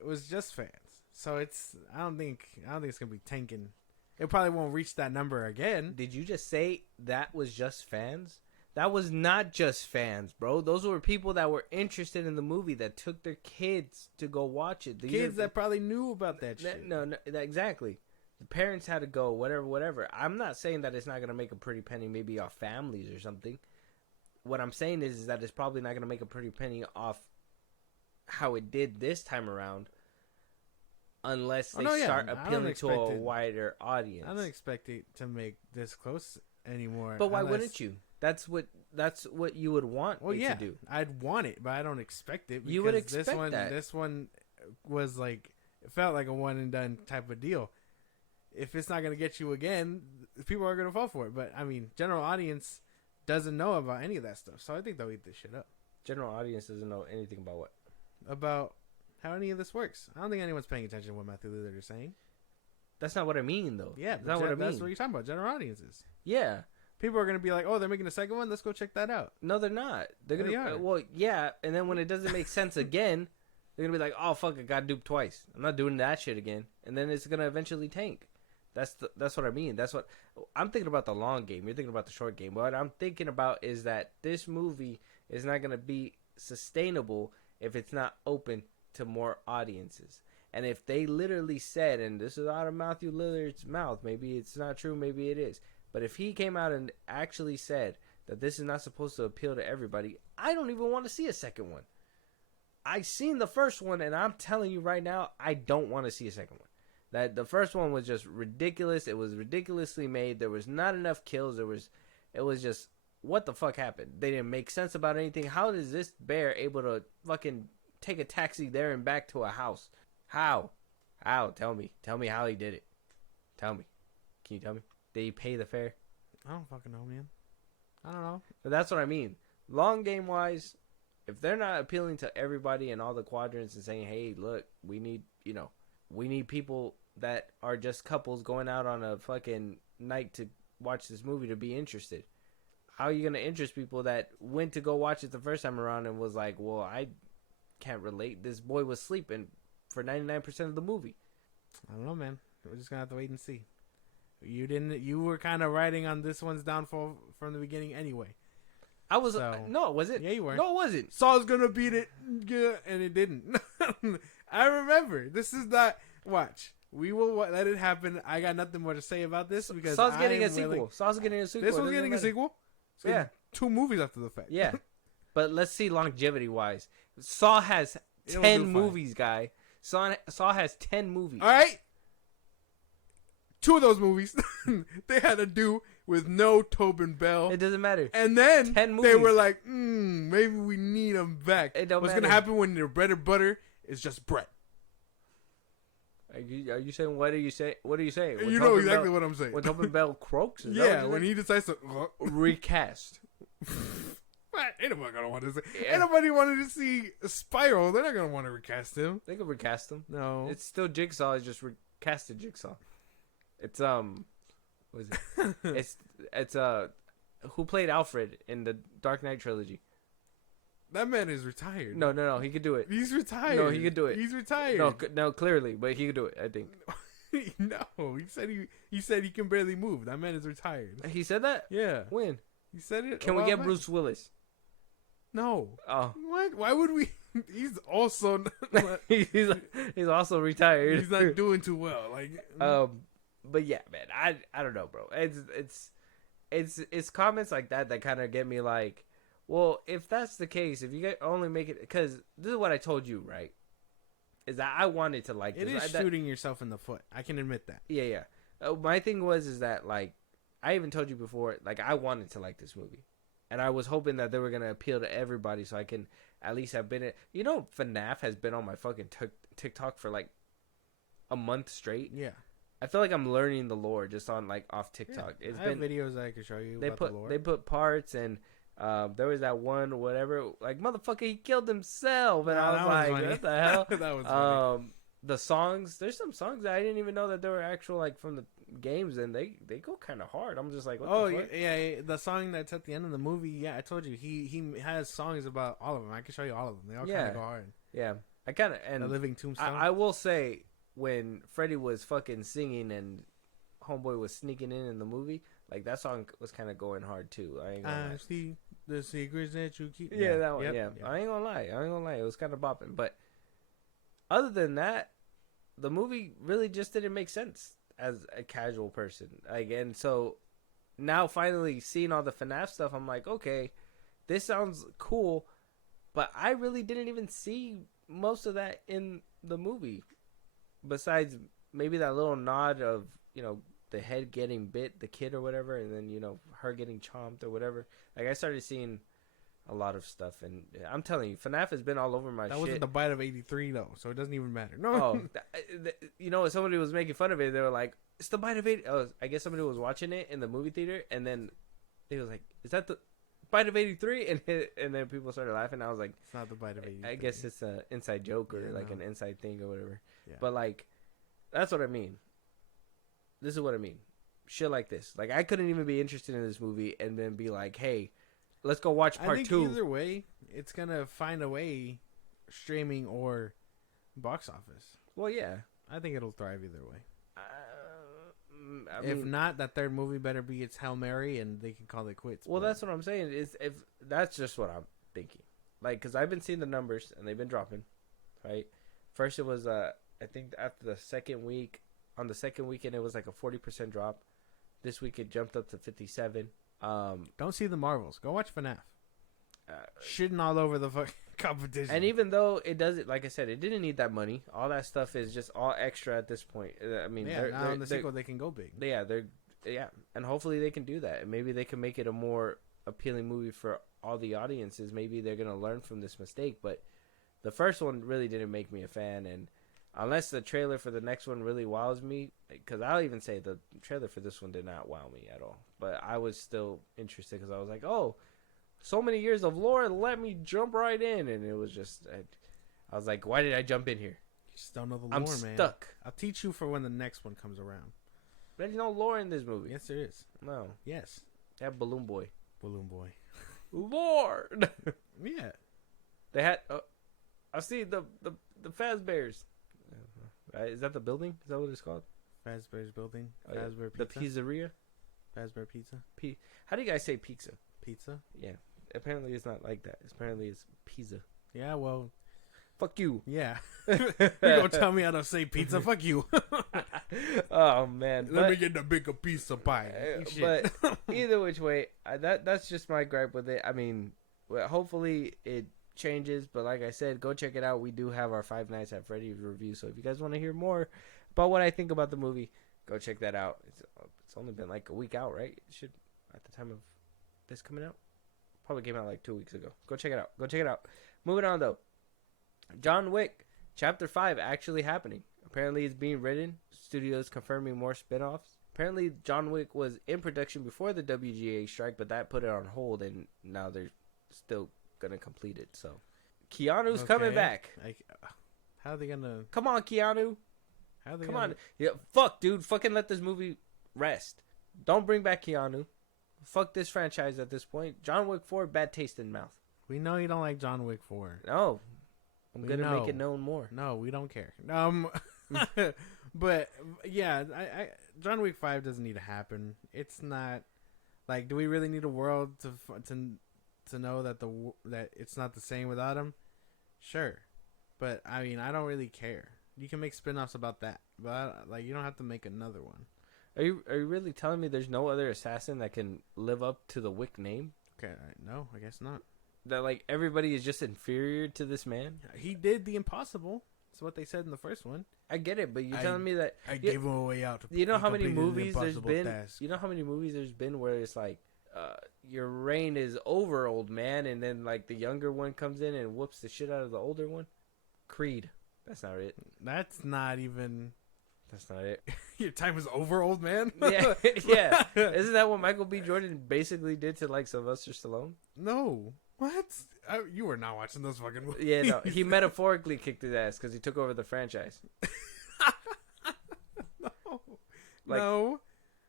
it was just fans. So I don't think it's gonna be tanking. It probably won't reach that number again. Did you just say that was just fans? That was not just fans, bro. Those were people that were interested in the movie that took their kids to go watch it. Kids that probably knew about that shit. No, exactly. The parents had to go, whatever. I'm not saying that it's not gonna make a pretty penny, maybe off families or something. What I'm saying is that it's probably not gonna make a pretty penny off how it did this time around, unless they start appealing to a wider audience. I don't expect it to make this close anymore. But why wouldn't you? That's what you would want it to do. I'd want it, but I don't expect it. You would expect that. This one was like, it felt like a one and done type of deal. If it's not going to get you again, people are going to fall for it. But I mean, general audience doesn't know about any of that stuff, so I think they'll eat this shit up. General audience doesn't know anything about what? About how any of this works. I don't think anyone's paying attention to what Mathew Lillard is saying. That's not what I mean, though. Yeah, that's not what I mean. That's what you're talking about. General audiences. Yeah. People are going to be like, oh, they're making a second one? Let's go check that out. No, they're not. They're going to... Well, yeah, and then when it doesn't make sense again, they're going to be like, oh, fuck, I got duped twice. I'm not doing that shit again. And then it's going to eventually tank. That's what I mean. That's what... I'm thinking about the long game. You're thinking about the short game. What I'm thinking about is that this movie is not going to be sustainable if it's not open to more audiences. And if they literally said, and this is out of Mathew Lillard's mouth, maybe it's not true, maybe it is, but if he came out and actually said that this is not supposed to appeal to everybody, I don't even want to see a second one. I seen the first one, and I'm telling you right now, I don't want to see a second one. That the first one was just ridiculous. It was ridiculously made. There was not enough kills. It was just, what the fuck happened? They didn't make sense about anything. How is this bear able to fucking take a taxi there and back to a house? How? Tell me how he did it. Tell me. Can you tell me? Did he pay the fare? I don't fucking know, man. I don't know. But that's what I mean. Long game wise, if they're not appealing to everybody in all the quadrants and saying, hey, look, we need people that are just couples going out on a fucking night to watch this movie to be interested. How are you going to interest people that went to go watch it the first time around and was like, well, I can't relate. This boy was sleeping for 99% of the movie. I don't know, man. We're just going to have to wait and see. You were kind of riding on this one's downfall from the beginning anyway. I was no, was it? Yeah, you were. No, it wasn't. Saw's gonna beat it, yeah, and it didn't. I remember. This is not. Watch. We will let it happen. I got nothing more to say about this because Saw's getting a sequel. Saw's getting a sequel. This one's getting a sequel. So yeah, 2 movies after the fact. Yeah, but let's see longevity wise. Saw has 10 movies, guy. Saw has 10 movies. All right. 2 of those movies they had to do with no Tobin Bell. It doesn't matter. And then 10 movies. They were like, maybe we need them back. What's going to happen when your bread and butter is just bread? Are you saying, what are you saying? What are you saying? You know exactly what I'm saying. When Tobin Bell croaks? Yeah, when he decides to... recast. Ain't nobody going to want to see... Yeah. Ain't nobody wanted to see Spiral. They're not going to want to recast him. They could recast him. No. It's still Jigsaw. It's just recasted Jigsaw. It's what is it? it's who played Alfred in the Dark Knight trilogy? That man is retired. No, he could do it. He's retired. No, he could do it. He's retired. No, clearly, but he could do it. I think. No, he said he can barely move. That man is retired. He said that? Yeah. When? He said it. Can we get Bruce Willis? No. Oh. What? Why would we? He's also. he's also retired. He's not doing too well. But yeah, man, I don't know, bro. It's comments like that kind of get me like, well, if that's the case, if you get only make it, because this is what I told you, right? Is that I wanted to like it this. Is shooting yourself in the foot. I can admit that. Yeah. My thing is that like I even told you before, like I wanted to like this movie, and I was hoping that they were gonna appeal to everybody, so I can at least have been. FNAF has been on my fucking TikTok for like a month straight. Yeah. I feel like I'm learning the lore just on like off TikTok. Yeah, I have videos that I can show you. The lore. They put parts and there was that one whatever like motherfucker he killed himself and I was like funny. What the hell? That was funny. the songs, there's some songs that I didn't even know that they were actual, like, from the games, and they go kind of hard. I'm just like, what the fuck? Yeah, the song that's at the end of the movie. Yeah, I told you he has songs about all of them. I can show you all of them. They all kind of go hard. Yeah, I kind of and The Living Tombstone. I will say when Freddy was fucking singing and Homeboy was sneaking in the movie, like that song was kind of going hard too. I ain't gonna lie. See the secrets that you keep. Yeah, that one. Yep. I ain't gonna lie. It was kind of bopping, but other than that, the movie really just didn't make sense as a casual person. Like, and so now finally seeing all the FNAF stuff, I'm like, okay, this sounds cool, but I really didn't even see most of that in the movie. Besides maybe that little nod of, you know, the head getting bit, the kid or whatever, and then, you know, her getting chomped or whatever. Like, I started seeing a lot of stuff, and I'm telling you, FNAF has been all over my shit. That wasn't the bite of 83 though, so it doesn't even matter. No. Oh, you know, somebody was making fun of it. They were like, "It's the bite of 80." Oh, I guess somebody was watching it in the movie theater, and then they was like, "Is that the bite of 83?" And then people started laughing. I was like, "It's not the bite of 83." I guess it's an inside joke or like an inside thing or whatever. Yeah. But like, that's what I mean. This is what I mean. Shit like this. Like, I couldn't even be interested in this movie and then be like, "Hey, let's go watch part 2." Either way, it's gonna find a way, streaming or box office. Well, yeah. I think it'll thrive either way. I If mean, not, that third movie better be its Hail Mary, and they can call it quits. well, but that's what I'm saying. Is if that's just what I'm thinking. Like, because I've been seeing the numbers and they've been dropping, right? First, it was I think after the second week, on the second weekend, it was like a 40% drop. This week, it jumped up to 57. Don't see the Marvels. Go watch FNAF. Shitting all over the fucking competition. And even though it doesn't, like I said, it didn't need that money. All that stuff is just all extra at this point. I mean, now in the sequel they can go big. And hopefully they can do that. And maybe they can make it a more appealing movie for all the audiences. Maybe they're gonna learn from this mistake. But the first one really didn't make me a fan, and unless the trailer for the next one really wows me, because I'll even say the trailer for this one did not wow me at all. But I was still interested because I was like, oh, so many years of lore, let me jump right in. And it was just, I was like, why did I jump in here? You just don't know the lore, I'm man. stuck. I'll teach you for when the next one comes around. There's no lore in this movie. Yes, there is. No. Yes. They have Balloon Boy. Balloon Boy. Lord! Yeah. They had, I see the Fazbears. Is that the building? Is that what it's called? Fazbear's Building. Oh, yeah. Fazbear The Pizza. pizzeria? Fazbear Pizza. How do you guys say pizza? Pizza? Yeah. Apparently it's not like that. Apparently it's pizza. Yeah, well. Fuck you. Yeah. You gonna tell me how to say pizza? Fuck you. Oh, man. Let me get the bigger piece of pie. But either which way, that's just my gripe with it. I mean, well, hopefully it changes. But like I said, go check it out. We do have our Five Nights at Freddy's review. So if you guys want to hear more about what I think about the movie, go check that out. It's only been like a week out, right? It should, at the time of this coming out, probably came out like 2 weeks ago. Go check it out. Moving on though, John Wick Chapter 5 actually happening. Apparently it's being written. Studios confirming more spinoffs. Apparently John Wick was in production before the WGA strike, but that put it on hold, and now they're still gonna complete it. So Keanu's coming back. How are they gonna? Come on, Keanu. How are they Come gonna... on. Yeah, fuck, dude. Fucking let this movie rest. Don't bring back Keanu. Fuck this franchise at this point. John Wick 4, bad taste in mouth. We know you don't like John Wick 4. No. I'm going to make it known more. No, we don't care. But yeah, I John Wick 5 doesn't need to happen. It's not like, do we really need a world to know that that it's not the same without him? Sure. But I mean, I don't really care. You can make spin-offs about that, but like you don't have to make another one. Are you really telling me there's no other assassin that can live up to the Wick name? Okay, no, I guess not. That like everybody is just inferior to this man? He did the impossible. That's what they said in the first one. I get it, but you're telling me that I gave him a way out. You know how many movies there's been? You know how many movies there's been where it's like your reign is over, old man, and then like the younger one comes in and whoops the shit out of the older one? Creed. That's not it. That's not even. That's not it. Your time is over, old man. Yeah. Isn't that what Michael B. Jordan basically did to like Sylvester Stallone? No. What? You were not watching those fucking movies. Yeah, no. He metaphorically kicked his ass because he took over the franchise. No. Like, no.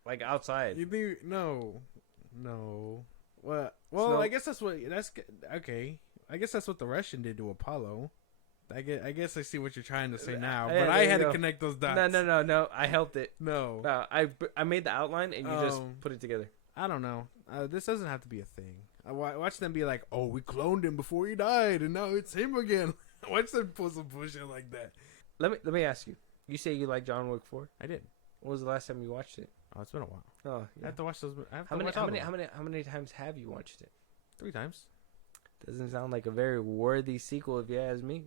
Like outside. You think no. Well, I guess that's okay. I guess that's what the Russian did to Apollo. I guess I see what you're trying to say now, but I had to connect those dots. No. I helped it. No. I made the outline and you just put it together. I don't know. This doesn't have to be a thing. I watch them be like, "Oh, we cloned him before he died, and now it's him again." Watch them pull some bullshit like that. Let me ask you. You say you like John Wick 4? I did. When was the last time you watched it? Oh, it's been a while. Oh, yeah. I have to watch those. How many times have you watched it? 3 times. Doesn't sound like a very worthy sequel, if you ask me.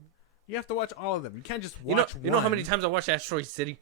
You have to watch all of them. You can't just watch one. You know how many times I watched Asteroid City?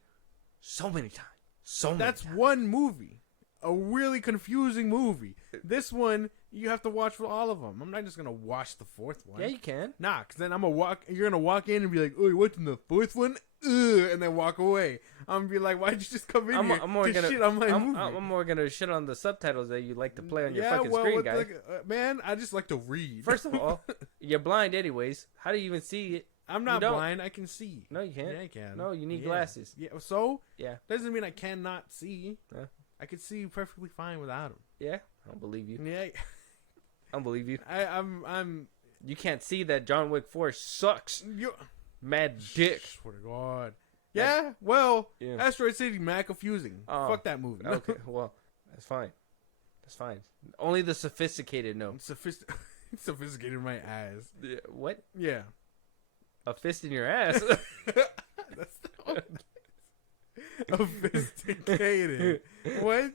So many times. That's one movie. A really confusing movie. This one, you have to watch for all of them. I'm not just going to watch the 4th one. Yeah, you can. Nah, because then you're going to walk in and be like, "Oh, you're watching the 4th one?" Ugh, and then walk away. I'm going to be like, "Why'd you just come in here to shit on my movie?" I'm more going to shit on the subtitles that you like to play on your fucking screen, guy. Man, I just like to read. First of all, you're blind anyways. How do you even see it? I'm not blind. I can see. No, you can't. Yeah, I can. No, you need glasses. Yeah. So? Yeah. Doesn't mean I cannot see. Yeah. I could see perfectly fine without them. Yeah. I don't believe you. Yeah. I don't believe you. I'm. You can't see that John Wick 4 sucks. Mad dick. Swear to God. Yeah. Well, yeah. Asteroid City, mad confusing. Fuck that movie. Okay. Well, that's fine. That's fine. Only the sophisticated know. Sophisticated my ass. Yeah, what? Yeah. A fist in your ass. That's not sophisticated. What?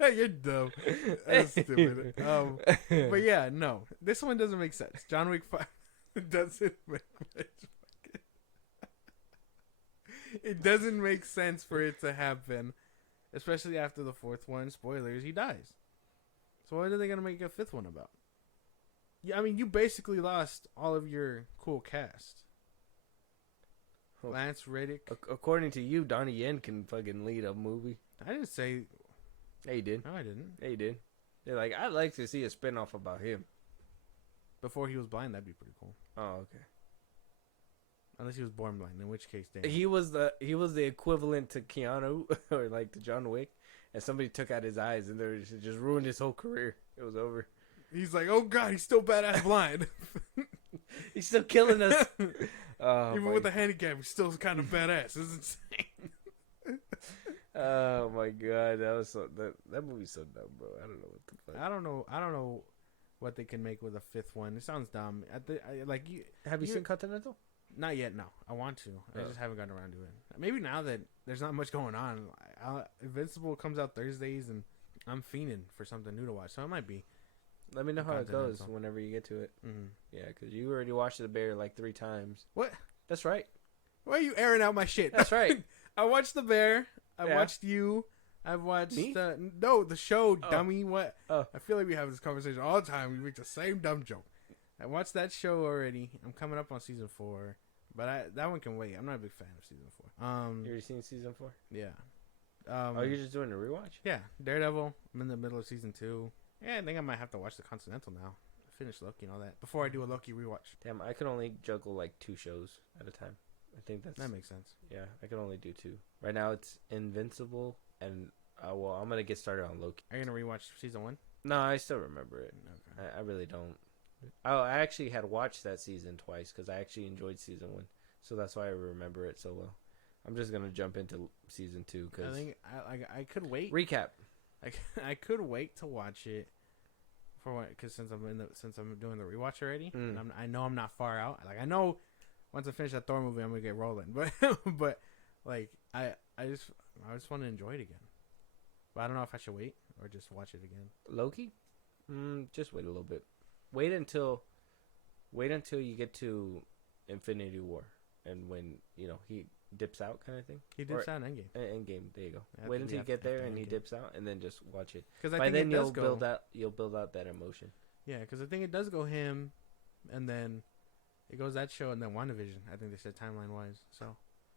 You're dumb. That's stupid. But yeah, no. This one doesn't make sense. John Wick 5 doesn't make much. It doesn't make sense for it to happen. Especially after the 4th one. Spoilers, he dies. So what are they going to make a 5th one about? Yeah, I mean, you basically lost all of your cool cast. Lance Reddick. According to you, Donnie Yen can fucking lead a movie. I didn't say... Yeah, he did. No, I didn't. Yeah, he did. They're like, I'd like to see a spinoff about him. Before he was blind, that'd be pretty cool. Oh, okay. Unless he was born blind, in which case, damn. He was the equivalent to Keanu or like to John Wick, and somebody took out his eyes and they just ruined his whole career. It was over. He's like, oh god, he's still badass blind. He's still killing us. Even with the handicap, he's still kind of badass. It's insane. Oh my god, that movie's so dumb, bro. I don't know what the fuck. I don't know what they can make with a 5th one. It sounds dumb. Have you seen Continental? Not yet. No, I want to. I just haven't gotten around to it. Maybe now that there's not much going on. Invincible comes out Thursdays, and I'm fiending for something new to watch. So it might be. Let me know how it goes whenever you get to it. Mm-hmm. Yeah, because you already watched The Bear like 3 times. What? That's right. Why are you airing out my shit? That's right. I watched The Bear. I watched you. I've watched the show, dummy. What? Oh. I feel like we have this conversation all the time. We make the same dumb joke. I watched that show already. I'm coming up on season 4, but that one can wait. I'm not a big fan of season 4. You already seen season 4? Yeah. You're just doing a rewatch? Yeah, Daredevil. I'm in the middle of season 2. Yeah, I think I might have to watch the Continental now. Finish Loki and all that before I do a Loki rewatch. Damn, I could only juggle like 2 shows at a time. I think that makes sense. Yeah, I can only do 2. Right now it's Invincible and I'm gonna get started on Loki. Are you gonna rewatch season 1? No, I still remember it. Okay. I really don't. Oh, I actually had watched that season twice because I actually enjoyed season 1, so that's why I remember it so well. I'm just gonna jump into season 2 because I think I could wait. Recap. I could wait to watch it for because since I'm doing the rewatch already, and I know I'm not far out. Like I know once I finish that Thor movie, I'm gonna get rolling. But like I just want to enjoy it again. But I don't know if I should wait or just watch it again. Loki, just wait a little bit. Wait until you get to Infinity War, and when he dips out, kind of thing. He dips out in Endgame. Endgame. There you go. Wait until you get there and he dips out, and then just watch it. Because by then you'll build out that emotion. Yeah, because I think it does go him, and then it goes that show, and then WandaVision. I think they said timeline wise. So.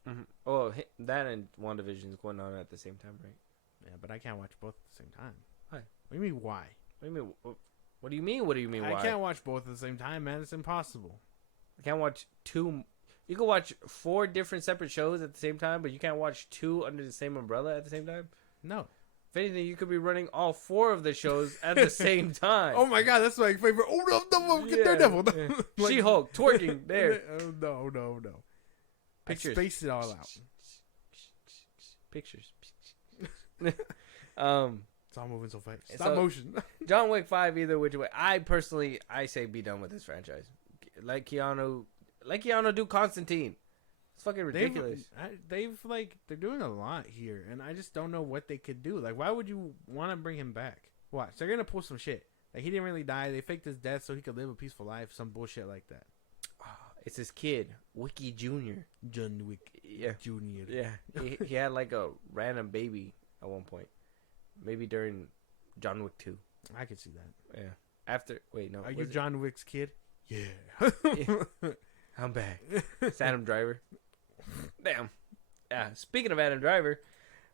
Mm-hmm. Oh, that and WandaVision is going on at the same time, right? Yeah, but I can't watch both at the same time. Why? What do you mean why? What do you mean? What do you mean? What do you mean? Why? I can't watch both at the same time, man. It's impossible. I can't watch two. You can watch 4 different separate shows at the same time, but you can't watch 2 under the same umbrella at the same time. No. If anything, you could be running all 4 of the shows at the same time. Oh my god, that's my favorite. Oh no, get Daredevil. Yeah. Like, She-Hulk twerking there. No. Pictures. I spaced it all out. Pictures. It's all moving so fast. Stop motion. John Wick 5, either which way. I say be done with this franchise. Let Keanu do Constantine. It's fucking ridiculous. They're doing a lot here, and I just don't know what they could do. Like, why would you want to bring him back? Watch, they're gonna pull some shit. Like, he didn't really die. They faked his death so he could live a peaceful life. Some bullshit like that. It's his kid, Wiki Jr. John Wick Jr. Yeah, he had like a random baby at one point. Maybe during John Wick 2. I could see that. Yeah. Are you John Wick's kid? Yeah. Yeah. I'm back. It's Adam Driver. Damn. Yeah. Speaking of Adam Driver,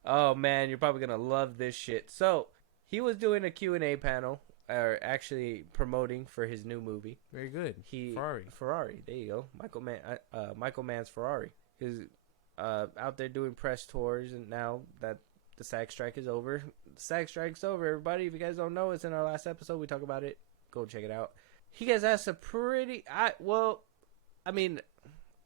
oh man, you're probably gonna love this shit. So he was doing a Q&A panel, or actually promoting for his new movie. Very good. Ferrari. There you go. Michael Mann's Ferrari. He's out there doing press tours, and now that the SAG strike is over. The SAG strike's over, everybody. If you guys don't know, it's in our last episode. We talk about it. Go check it out. He gets asked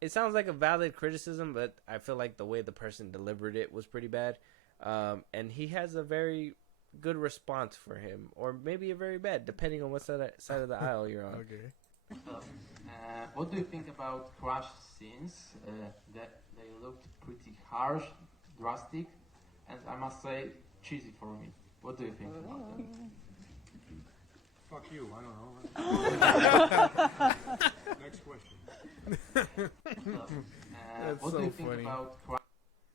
it sounds like a valid criticism, but I feel like the way the person delivered it was pretty bad. And he has a very good response for him, or maybe a very bad, depending on what side of the aisle you're on. Okay. What do you think about crash scenes? That they looked pretty harsh, drastic, and I must say, cheesy for me. What do you think about that? Fuck you, I don't know. Next question. That's what so do you think funny. about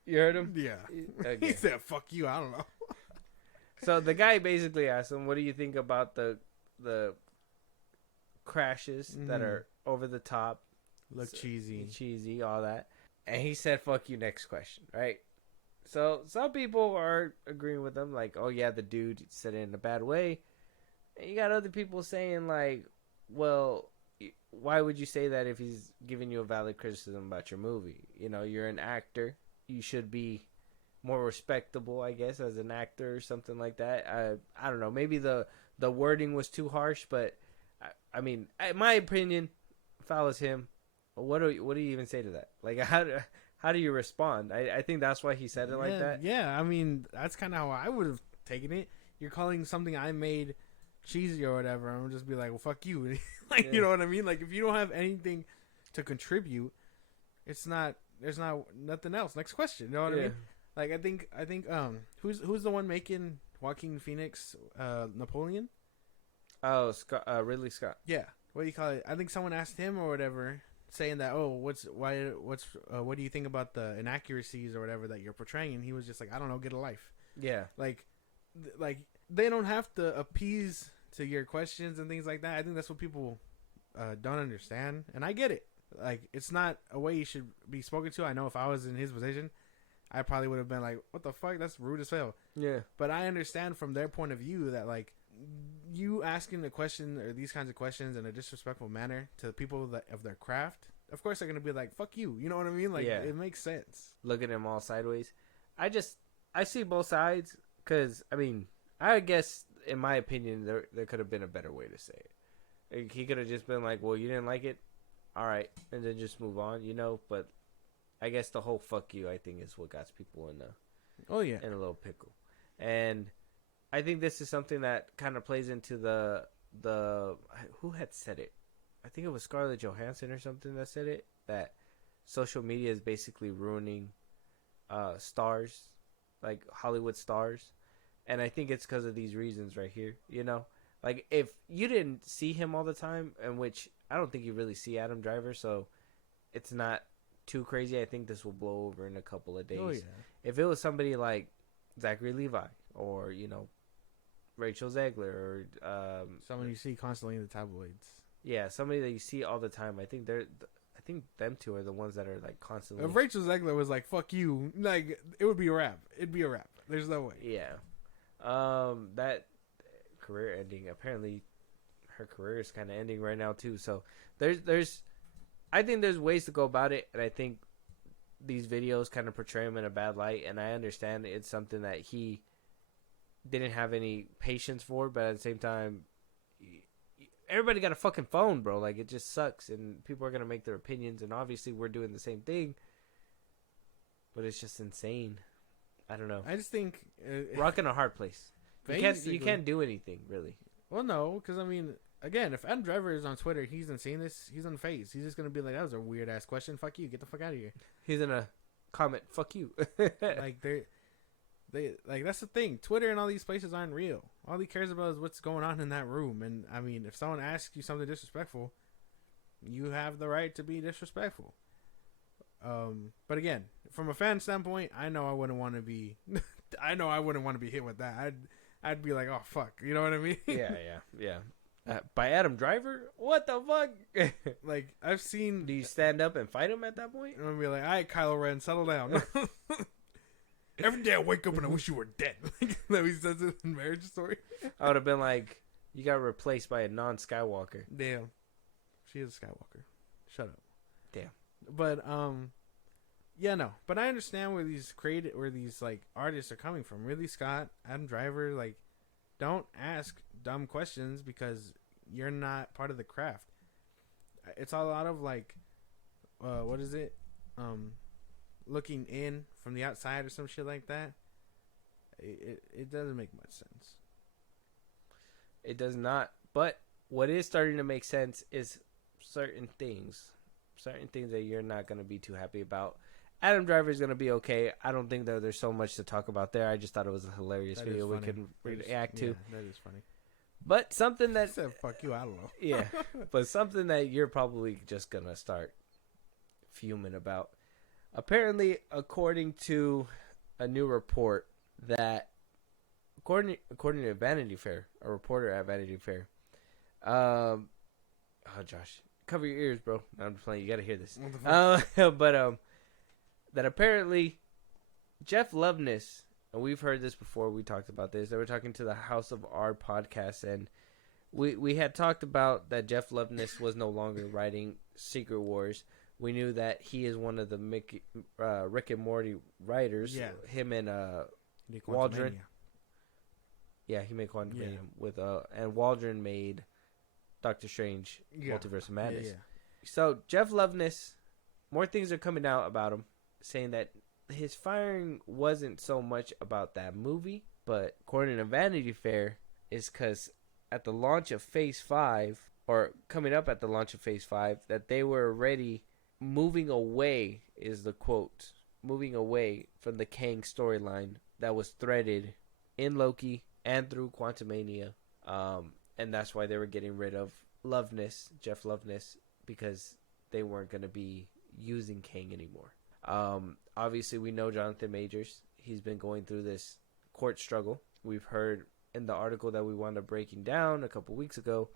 You heard him? Yeah. Okay. He said, fuck you, I don't know. So the guy basically asked him, what do you think about the crashes that are over the top? Look cheesy. All that. And he said, fuck you, next question, right? So some people are agreeing with him, like, oh yeah, the dude said it in a bad way. And you got other people saying, like, well, why would you say that if he's giving you a valid criticism about your movie? You know, you're an actor. You should be more respectable, I guess, as an actor or something like that. I don't know. Maybe the wording was too harsh, but I mean, in my opinion, if I was him, what do you even say to that? Like, how do you respond? I think that's why he said it like that. Yeah, I mean, that's kind of how I would have taken it. You're calling something I made cheesy or whatever, I'm just be like, well, fuck you. Like, yeah. You know what I mean? Like, if you don't have anything to contribute, there's nothing else. Next question. You know what I mean? Like, I think who's the one making Joaquin Phoenix Napoleon? Oh, Ridley Scott. Yeah. What do you call it? I think someone asked him or whatever, saying that, what do you think about the inaccuracies or whatever that you're portraying? And he was just like, I don't know, get a life. Yeah. Like they don't have to appease to your questions and things like that. I think that's what people don't understand, and I get it. Like, it's not a way you should be spoken to. I know if I was in his position, I probably would have been like, what the fuck? That's rude as hell. Yeah. But I understand from their point of view that, like, you asking a question or these kinds of questions in a disrespectful manner to people that of their craft, of course they're going to be like, fuck you. You know what I mean? Like, yeah. It makes sense. Look at him all sideways. I see both sides, because, I mean, I guess, in my opinion, there could have been a better way to say it. Like, he could have just been like, well, you didn't like it? All right. And then just move on, you know? But I guess the whole fuck you, I think, is what got people in a little pickle. And I think this is something that kind of plays into the who had said it? I think it was Scarlett Johansson or something that said it, that social media is basically ruining stars, like Hollywood stars. And I think it's because of these reasons right here, you know? Like, if you didn't see him all the time, in which I don't think you really see Adam Driver, so it's not too crazy. I think this will blow over in a couple of days. Oh, yeah. If it was somebody like Zachary Levi or, you know, Rachel Zegler or... someone you see constantly in the tabloids. Yeah, somebody that you see all the time. I think them two are the ones that are, like, constantly... If Rachel Zegler was like, fuck you, like, it would be a wrap. It'd be a wrap. There's no way. Yeah. That career ending, apparently her career is kind of ending right now too. So I think there's ways to go about it, and I think these videos kind of portray him in a bad light. And I understand it's something that he didn't have any patience for, but at the same time, everybody got a fucking phone, bro. Like, it just sucks, and people are gonna make their opinions, and obviously we're doing the same thing, but it's just insane. I don't know. I just think Rock in a hard place. You can't do anything really. Well, no, because I mean, again, if Adam Driver is on Twitter, he's gonna see this. He's on the face. He's just gonna be like, "That was a weird ass question. Fuck you. Get the fuck out of here." He's gonna comment, "Fuck you." Like they like that's the thing. Twitter and all these places aren't real. All he cares about is what's going on in that room. And I mean, if someone asks you something disrespectful, you have the right to be disrespectful. But again, from a fan standpoint, I know I wouldn't want to be. I know I wouldn't want to be hit with that. I'd be like, oh fuck, you know what I mean? Yeah. By Adam Driver? What the fuck? Like, I've seen. Do you stand up and fight him at that point? I'm gonna be like, all right, Kylo Ren, settle down. Every day I wake up and I wish you were dead. That he says it in Marriage Story. I would have been like, you got replaced by a non-Skywalker. Damn, she is a Skywalker. Shut up. Damn. But yeah, no. But I understand where these like artists are coming from. Ridley Scott, Adam Driver, like, don't ask dumb questions because you're not part of the craft. It's a lot of like, what is it? Looking in from the outside or some shit like that. It doesn't make much sense. It does not. But what is starting to make sense is certain things that you're not going to be too happy about. Adam Driver is going to be okay. I don't think that there's so much to talk about there. I just thought it was a hilarious video we could react to. That is funny. But something that... said, fuck you, I don't know. Yeah, but something that you're probably just going to start fuming about. Apparently, according to a new report that... According to Vanity Fair, a reporter at Vanity Fair... oh, Josh. Cover your ears, bro. No, I'm just playing. You got to hear this. But that apparently Jeff Loveness, and we've heard this before, we talked about this. They were talking to the House of R podcast, and we had talked about that Jeff Loveness was no longer writing Secret Wars. We knew that he is one of the Rick and Morty writers. Yeah. Him and Waldron. Yeah, he made Quantumania with and Waldron made Doctor Strange, Multiverse of Madness. Yeah. So Jeff Loveness, more things are coming out about him, saying that his firing wasn't so much about that movie, but according to Vanity Fair, is because at the launch of Phase 5, or coming up at the launch of Phase 5, that they were already moving away, is the quote, moving away from the Kang storyline that was threaded in Loki and through Quantumania. And that's why they were getting rid of Jeff Loveness, because they weren't going to be using Kang anymore. Obviously, we know Jonathan Majors. He's been going through this court struggle. We've heard in the article that we wound up breaking down a couple weeks ago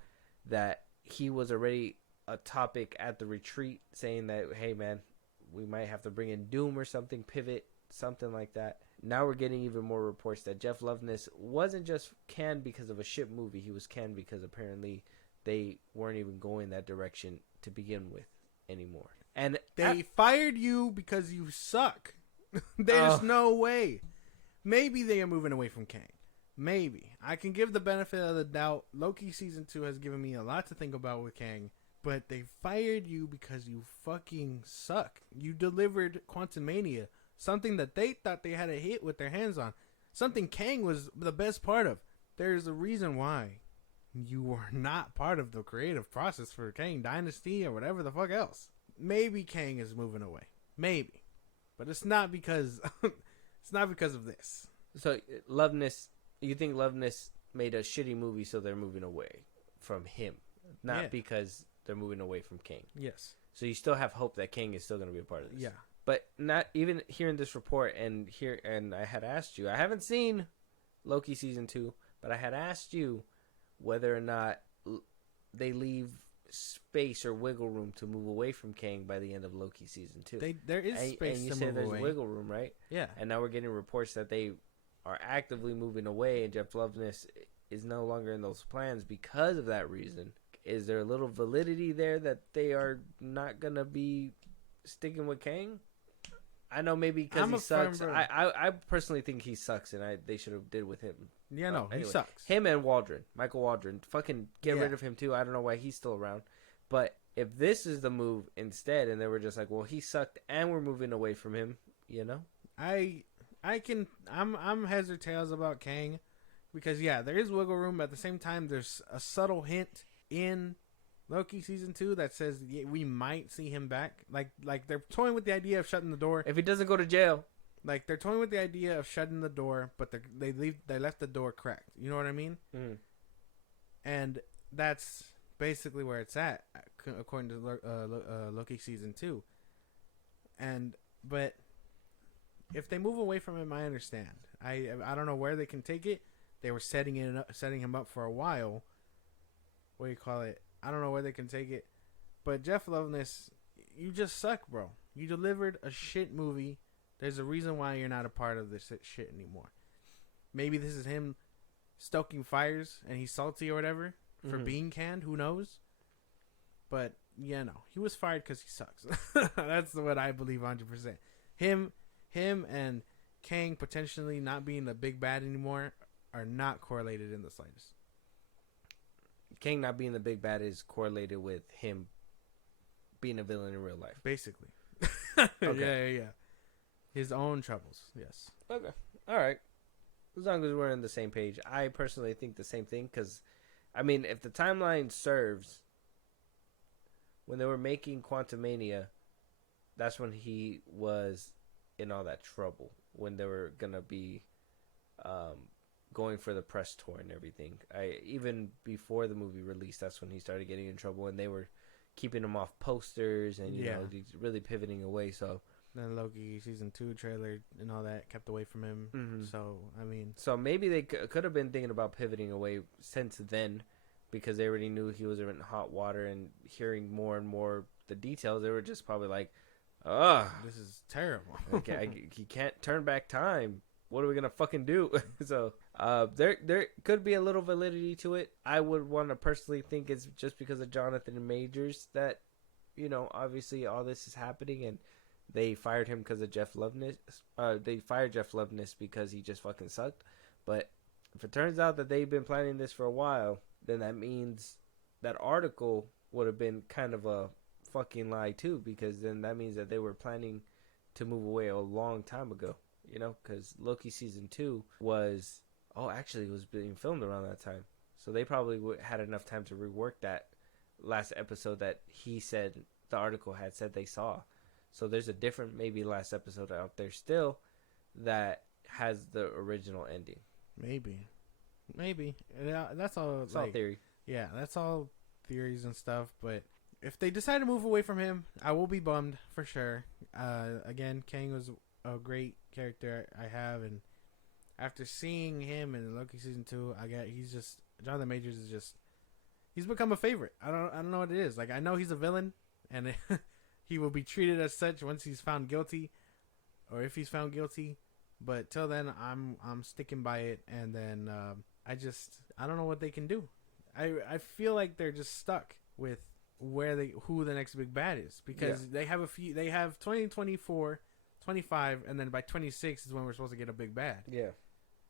that he was already a topic at the retreat, saying that, hey, man, we might have to bring in Doom or something, Pivot, something like that. Now we're getting even more reports that Jeff Loveness wasn't just canned because of a shit movie. He was canned because apparently they weren't even going that direction to begin with anymore. And they fired you because you suck. There's no way. Maybe they are moving away from Kang. Maybe. I can give the benefit of the doubt. Loki Season 2 has given me a lot to think about with Kang. But they fired you because you fucking suck. You delivered Quantumania. Something that they thought they had a hit with their hands on. Something Kang was the best part of. There's a reason why you were not part of the creative process for Kang Dynasty or whatever the fuck else. Maybe Kang is moving away. Maybe. But it's not because it's not because of this. So Loveness, you think Loveness made a shitty movie so they're moving away from him, not because they're moving away from Kang. Yes. So you still have hope that Kang is still going to be a part of this. Yeah. But not even hearing this report and I had asked you, I haven't seen Loki Season 2, but I had asked you whether or not they leave space or wiggle room to move away from Kang by the end of Loki Season 2. There is space and you to said move there's away. wiggle room, right? Yeah. And now we're getting reports that they are actively moving away, and Jeff Loveness is no longer in those plans because of that reason. Is there a little validity there that they are not going to be sticking with Kang? I know maybe because he sucks. I personally think he sucks, and they should have did with him. Yeah, no, anyway, he sucks. Him and Michael Waldron. Fucking get rid of him too. I don't know why he's still around. But if this is the move instead, and they were just like, well, he sucked, and we're moving away from him, you know? I'm heads or tails about Kang, because there is wiggle room. At the same time, there's a subtle hint in Loki season 2 that says we might see him back. Like they're toying with the idea of shutting the door. If he doesn't go to jail. Like they're toying with the idea of shutting the door, but they left the door cracked. You know what I mean? Mm. And that's basically where it's at, according to Loki season 2. But if they move away from him, I understand. I don't know where they can take it. They were setting him up for a while. What do you call it? I don't know where they can take it. But Jeff Loveness, you just suck, bro. You delivered a shit movie. There's a reason why you're not a part of this shit anymore. Maybe this is him stoking fires and he's salty or whatever for being canned. Who knows? But, no. He was fired because he sucks. That's what I believe 100%. Him and Kang potentially not being the big bad anymore are not correlated in the slightest. Kang not being the big bad is correlated with him being a villain in real life. Basically. Okay. Yeah. His own troubles, yes. Okay. All right. As long as we're on the same page. I personally think the same thing because, I mean, if the timeline serves, when they were making Quantumania, that's when he was in all that trouble. When they were going to be going for the press tour and everything. Even before the movie released, that's when he started getting in trouble, and they were keeping him off posters and you know, really pivoting away. So then Loki season 2 trailer and all that kept away from him. Mm-hmm. So I mean, so maybe they could have been thinking about pivoting away since then, because they already knew he was in hot water, and hearing more and more the details, they were just probably like, this is terrible. Okay, he can't turn back time. What are we gonna fucking do? So there could be a little validity to it. I would want to personally think it's just because of Jonathan Majors that, you know, obviously all this is happening, and they fired him because of Jeff Loveness. They fired Jeff Loveness because he just fucking sucked. But if it turns out that they've been planning this for a while, then that means that article would have been kind of a fucking lie too, because then that means that they were planning to move away a long time ago. You know, because Loki season 2 was... actually, it was being filmed around that time. So they probably had enough time to rework that last episode that he said, the article had said they saw. So there's a different, maybe last episode out there still that has the original ending. Maybe. Yeah, that's all. It's all theory. Yeah, that's all theories and stuff. But if they decide to move away from him, I will be bummed for sure. Again, Kang was a great character I have, and after seeing him in Loki season 2, Jonathan Majors is just, he's become a favorite. I don't know what it is. Like, I know he's a villain, and he will be treated as such once he's found guilty, or if he's found guilty. But till then, I'm sticking by it, and then I don't know what they can do. I feel like they're just stuck with who the next big bad is, because they have 2024. 25, and then by 26 is when we're supposed to get a big bad. Yeah.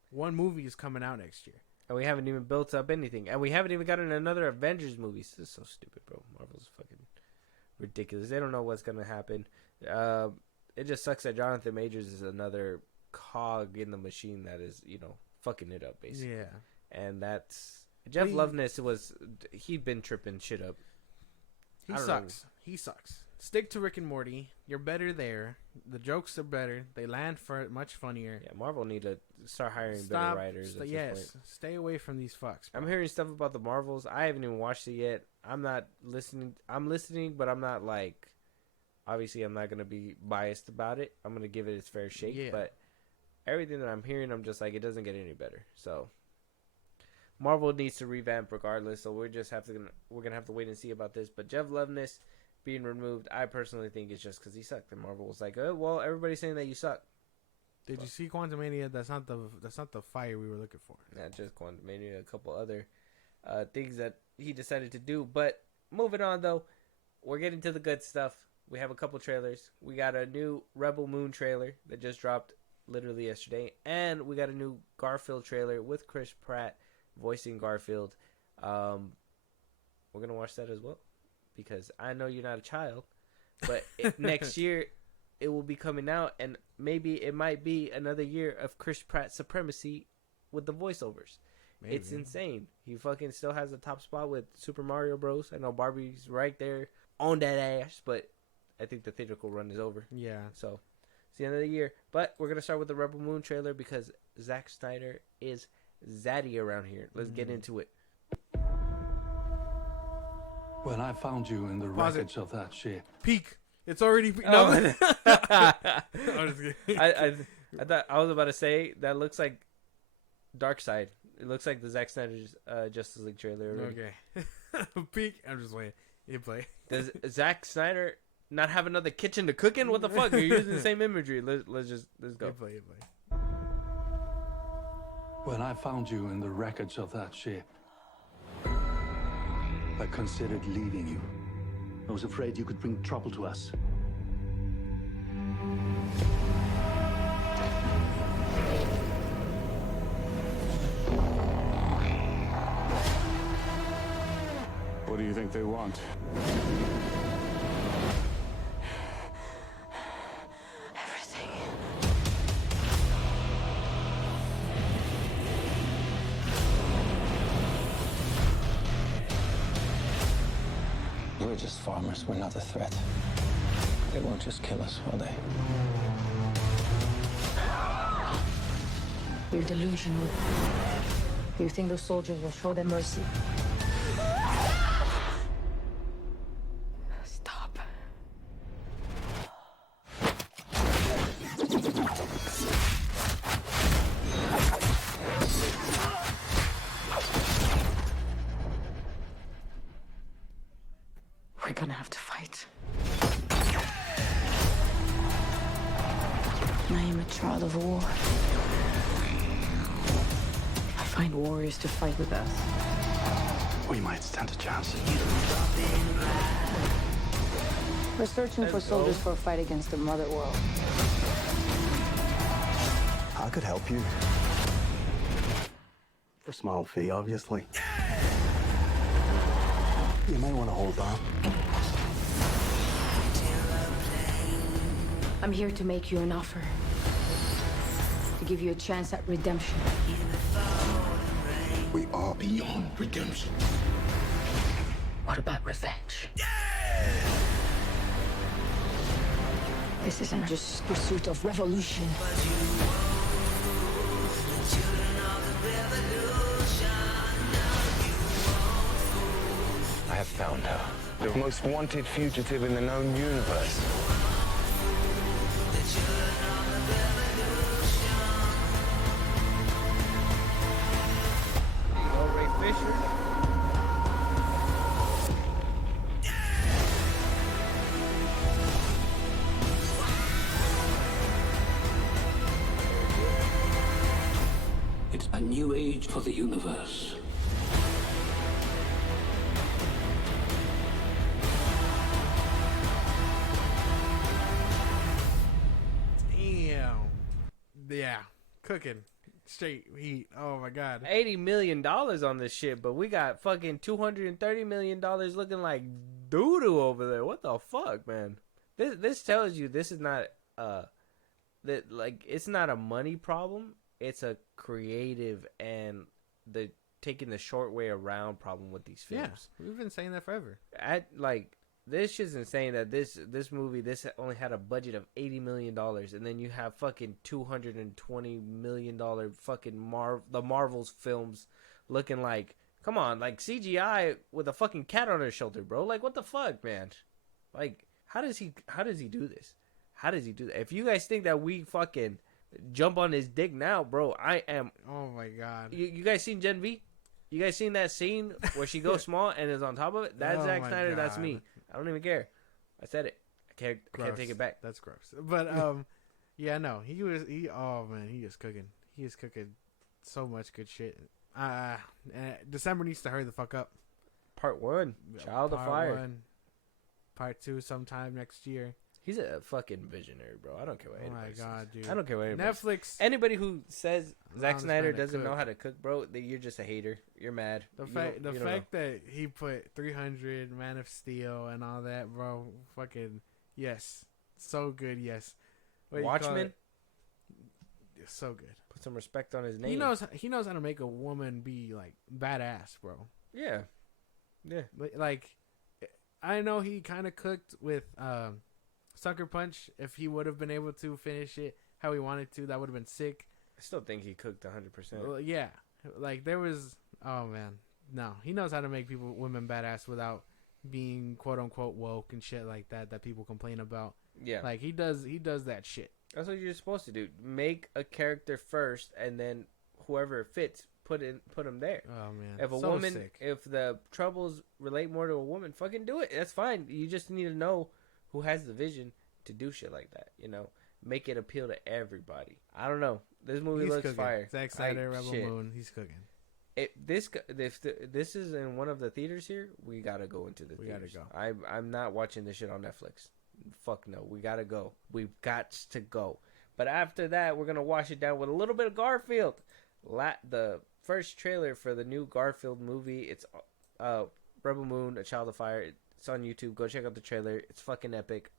One movie is coming out next year. And we haven't even built up anything. And we haven't even gotten another Avengers movie. This is so stupid, bro. Marvel's fucking ridiculous. They don't know what's going to happen. It just sucks that Jonathan Majors is another cog in the machine that is, you know, fucking it up, basically. Yeah. And that's... Jeff Loveness he'd been tripping shit up. He sucks. He sucks. Stick to Rick and Morty. You're better there. The jokes are better. They land much funnier. Yeah, Marvel need to start hiring better writers. Stay away from these fucks, bro. I'm hearing stuff about the Marvels. I haven't even watched it yet. I'm not listening. I'm listening, but I'm not like... Obviously, I'm not going to be biased about it. I'm going to give it its fair shake. Yeah. But everything that I'm hearing, I'm just like, it doesn't get any better. So... Marvel needs to revamp regardless, so we're going to have to wait and see about this. But Jeff Loveness being removed, I personally think it's just because he sucked. And Marvel was like, oh, well, everybody's saying that you suck. Did you see Quantumania? That's not the fire we were looking for. Not just Quantumania, a couple other things that he decided to do. But moving on, though, we're getting to the good stuff. We have a couple trailers. We got a new Rebel Moon trailer that just dropped literally yesterday. And we got a new Garfield trailer with Chris Pratt voicing Garfield. We're going to watch that as well. Because I know you're not a child. But next year, it will be coming out. And maybe it might be another year of Chris Pratt supremacy with the voiceovers. Maybe. It's insane. He fucking still has the top spot with Super Mario Bros. I know Barbie's right there on that ass. But I think the theatrical run is over. Yeah. So, it's the end of the year. But we're going to start with the Rebel Moon trailer because Zack Snyder is zaddy around here. Let's get into it. When I found you in the wreckage of that ship. Peak. It's already peak. No. I'm just kidding. I thought I was about to say that looks like Darkseid. It looks like the Zack Snyder's Justice League trailer already. Okay. Peak. I'm just waiting. You play. Does Zack Snyder not have another kitchen to cook in? What the fuck? You're using the same imagery. Let's go. You play. When I found you in the wreckage of that ship, I considered leaving you. I was afraid you could bring trouble to us. What do you think they want? Everything. We're just farmers. We're not a threat. They won't just kill us, will they? You're delusional. You think those soldiers will show them mercy? Stop. We're gonna have to fight. I am a child of war. I find warriors to fight with us. We might stand a chance. We're searching for soldiers for a fight against the mother world. I could help you. For a small fee, obviously. You may want to hold on. I'm here to make you an offer. To give you a chance at redemption. We are beyond redemption. What about revenge? This isn't just pursuit of revolution. I have found her. The most wanted fugitive in the known universe. Ray Fisher. It's a new age for the universe. Damn. Yeah. Cooking. Straight heat. Oh my god. $80 million on this shit, but we got fucking $230 million looking like doo-doo over there. What the fuck, man? This tells you this is not that like it's not a money problem. It's a creative and the taking the short way around problem with these films. Yeah, we've been saying that forever. This shit's insane that this movie only had a budget of $80 million, and then you have fucking $220 million fucking the Marvel's films looking like, come on, like CGI with a fucking cat on her shoulder, bro. Like, what the fuck, man? Like, how does he do this? How does he do that? If you guys think that we fucking jump on his dick now, bro, I am. Oh my god. You guys seen Gen V? You guys seen that scene where she goes small and is on top of it? That's Zack Snyder. God. That's me. I don't even care. I said it. I can't take it back. That's gross. But Yeah, no, oh man, he is cooking. He is cooking so much good shit. December needs to hurry the fuck up. Part 1, Child of Fire. 1, Part 2 sometime next year. He's a fucking visionary, bro. I don't care what Oh anybody my god, says. dude. I don't care what anybody Netflix. says. Anybody who says Zack this Snyder man to doesn't know cook. how to cook, bro, you're just a hater. You're mad. The You fact don't know. that he put 300, Man of Steel, and all that, bro. Fucking yes, so good. Yes, What do you call Watchmen? it? It's so good. Put some respect on his name. He knows how to make a woman be like badass, bro. Yeah. Yeah. Like, I know he kind of cooked with Sucker Punch. If he would have been able to finish it how he wanted to, that would have been sick. I still think he cooked 100%. Well, yeah, like there was. Oh man, no, he knows how to make women badass without being quote unquote woke and shit like that people complain about. Yeah. Like he does that shit. That's what you're supposed to do. Make a character first, and then whoever fits, put him there. Oh man, If a so woman, sick. if the troubles relate more to a woman, fucking do it. That's fine. You just need to know who has the vision to do shit like that. You know, make it appeal to everybody. I don't know. This movie looks cooking. fire. Zack Snyder, Rebel Moon, he's cooking. If this is in one of the theaters here, we gotta go into the theaters. Gotta go. I'm not watching this shit on Netflix. Fuck no. We gotta go. We've got to go. But after that, we're gonna wash it down with a little bit of Garfield. The first trailer for the new Garfield movie. It's Rebel Moon, A Child of Fire. It's on YouTube. Go check out the trailer. It's fucking epic.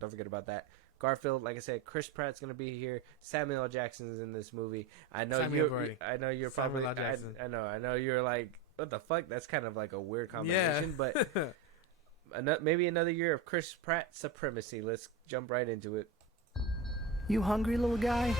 Don't forget about that. Garfield, like I said, Chris Pratt's gonna be here. Samuel L. Jackson's in this movie. I know you're probably. I know you're like, what the fuck? That's kind of like a weird combination. Yeah. But maybe another year of Chris Pratt supremacy. Let's jump right into it. You hungry, little guy?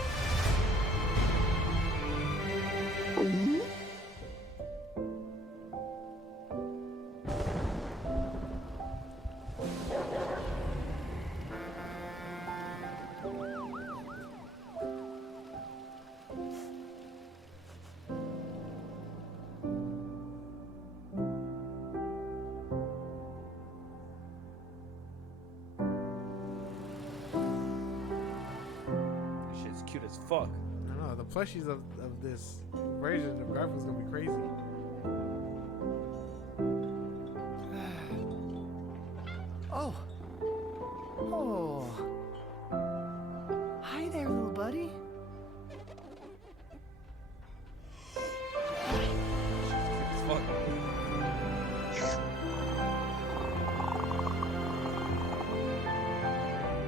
Shit's cute as fuck. I know the plushies of this version of Garfield's gonna be crazy. Oh. Hi there, little buddy. Fuck.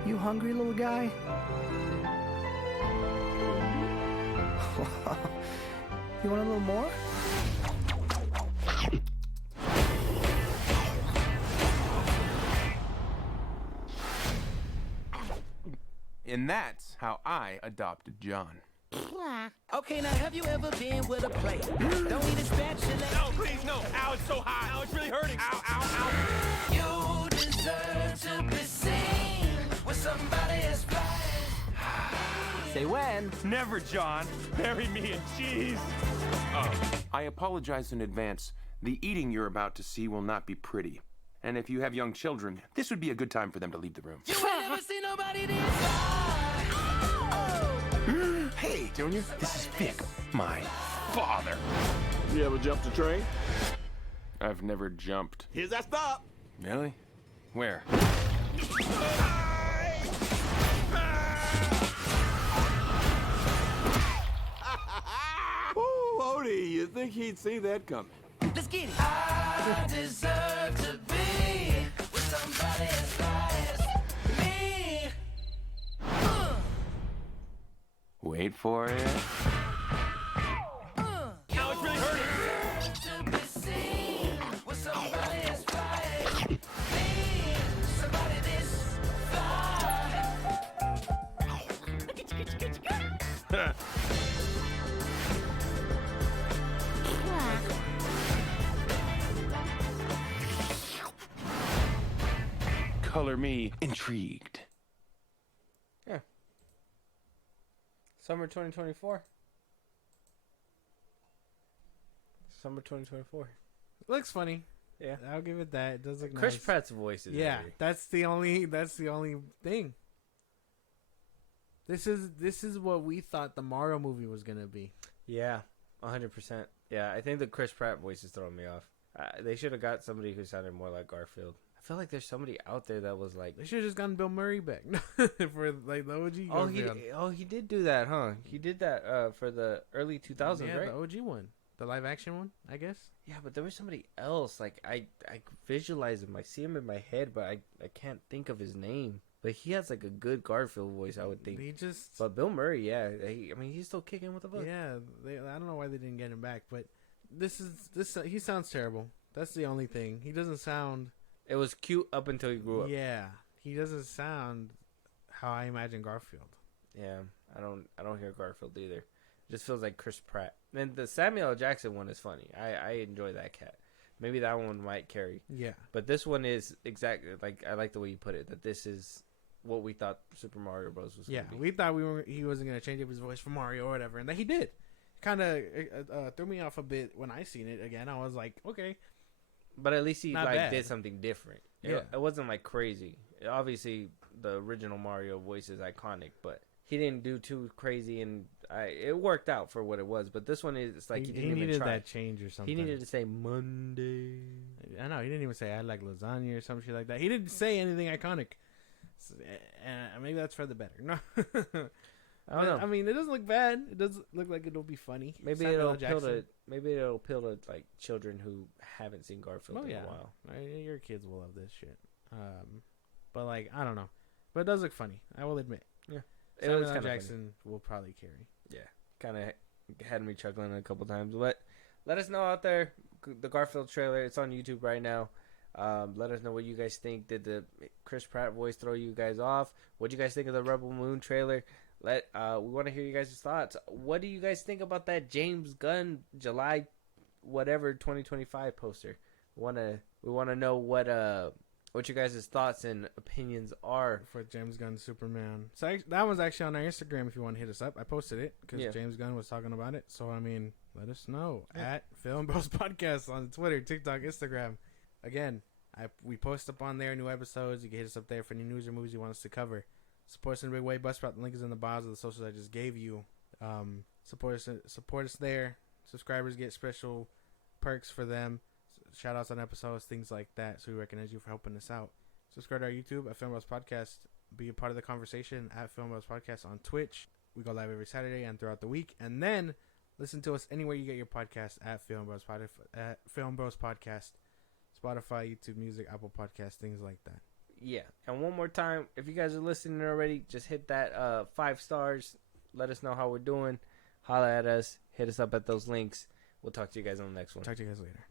You hungry, little guy? You want a little more? And that's how I adopted John. Okay, now have you ever been with a plate? Don't need a spatula. No, please, no. Ow, it's so hot. Ow, it's really hurting. Ow, ow, ow. You deserve to be seen with somebody as fine. Say when. Never, John. Bury me in cheese. I apologize in advance. The eating you're about to see will not be pretty. And if you have young children, this would be a good time for them to leave the room. You ain't never seen nobody this fine. Hey, Junior, this is Vic, my father. You ever jumped a train? I've never jumped. Here's that stop. Really? Where? Oh, Odie, you think he'd see that coming? Let's get it. I deserve to be with somebody as fine as me. Wait for it. Now it's really hurting. To be seen with somebody as fine as me. Somebody this fine. Color me intrigued. Yeah. Summer 2024. Summer 2024. Looks funny. Yeah. I'll give it that. It does look Chris nice. Pratt's voice is Yeah, very- that's the only thing. This is what we thought the Mario movie was gonna be. Yeah, 100%. Yeah, I think the Chris Pratt voice is throwing me off. They should have got somebody who sounded more like Garfield. I feel like there's somebody out there that was like... They should have just gotten Bill Murray back for like the OG. He did do that, huh? He did that for the early 2000s, yeah, right? the OG one, the live action one, I guess. Yeah, but there was somebody else. Like I visualize him, I see him in my head, but I can't think of his name. But he has like a good Garfield voice, I would think. But Bill Murray, yeah, he's still kicking with the book. Yeah, I don't know why they didn't get him back, but this he sounds terrible. That's the only thing. He doesn't sound. It was cute up until he grew up. Yeah, he doesn't sound how I imagine Garfield. Yeah, I don't hear Garfield either. It just feels like Chris Pratt. And the Samuel L. Jackson one is funny. I enjoy that cat. Maybe that one might carry. Yeah. But this one is exactly like I like the way you put it. That this is what we thought Super Mario Bros. Was. Yeah, gonna be. we thought he wasn't gonna change up his voice for Mario or whatever, and that he did. Kind of threw me off a bit when I seen it again. I was like, okay. But at least he Not like bad. did something different. Yeah. It wasn't like crazy. Obviously, the original Mario voice is iconic, but he didn't do too crazy, and it worked out for what it was. But this one is like he didn't even needed try. that change or something. He needed to say Monday. I know he didn't even say I like lasagna or some shit like that. He didn't say anything iconic. Maybe that's for the better. No, I don't know. I mean, it doesn't look bad. It does look like it'll be funny. Maybe it'll appeal to like children who haven't seen Garfield in a while. Your kids will love this shit. But like I don't know, but it does look funny. I will admit. Yeah, Samuel L. Jackson will probably carry. Yeah, kind of had me chuckling a couple times. But let us know out there. The Garfield trailer. It's on YouTube right now. Let us know what you guys think. Did the Chris Pratt voice throw you guys off? What do you guys think of the Rebel Moon trailer? We want to hear you guys' thoughts. What do you guys think about that James Gunn July 2025 poster? We want to know what you guys' thoughts and opinions are for James Gunn Superman. So that was actually on our Instagram. If you want to hit us up, I posted it because James Gunn was talking about it. So I mean, let us know at FilmBros Podcast on Twitter, TikTok, Instagram. Again, we post up on there new episodes. You can hit us up there for any news or movies you want us to cover. Support us in a big way. Buzzsprout, the link is in the bios of the socials I just gave you. Support us there. Subscribers get special perks for them. Shout outs on episodes, things like that. So we recognize you for helping us out. Subscribe to our YouTube at FilmBros Podcast. Be a part of the conversation at FilmBros Podcast on Twitch. We go live every Saturday and throughout the week. And then listen to us anywhere you get your podcast at FilmBros Podcast. Spotify, YouTube Music, Apple Podcasts, things like that. Yeah, and one more time, if you guys are listening already, just hit that 5 stars. Let us know how we're doing. Holla at us. Hit us up at those links. We'll talk to you guys on the next one. Talk to you guys later.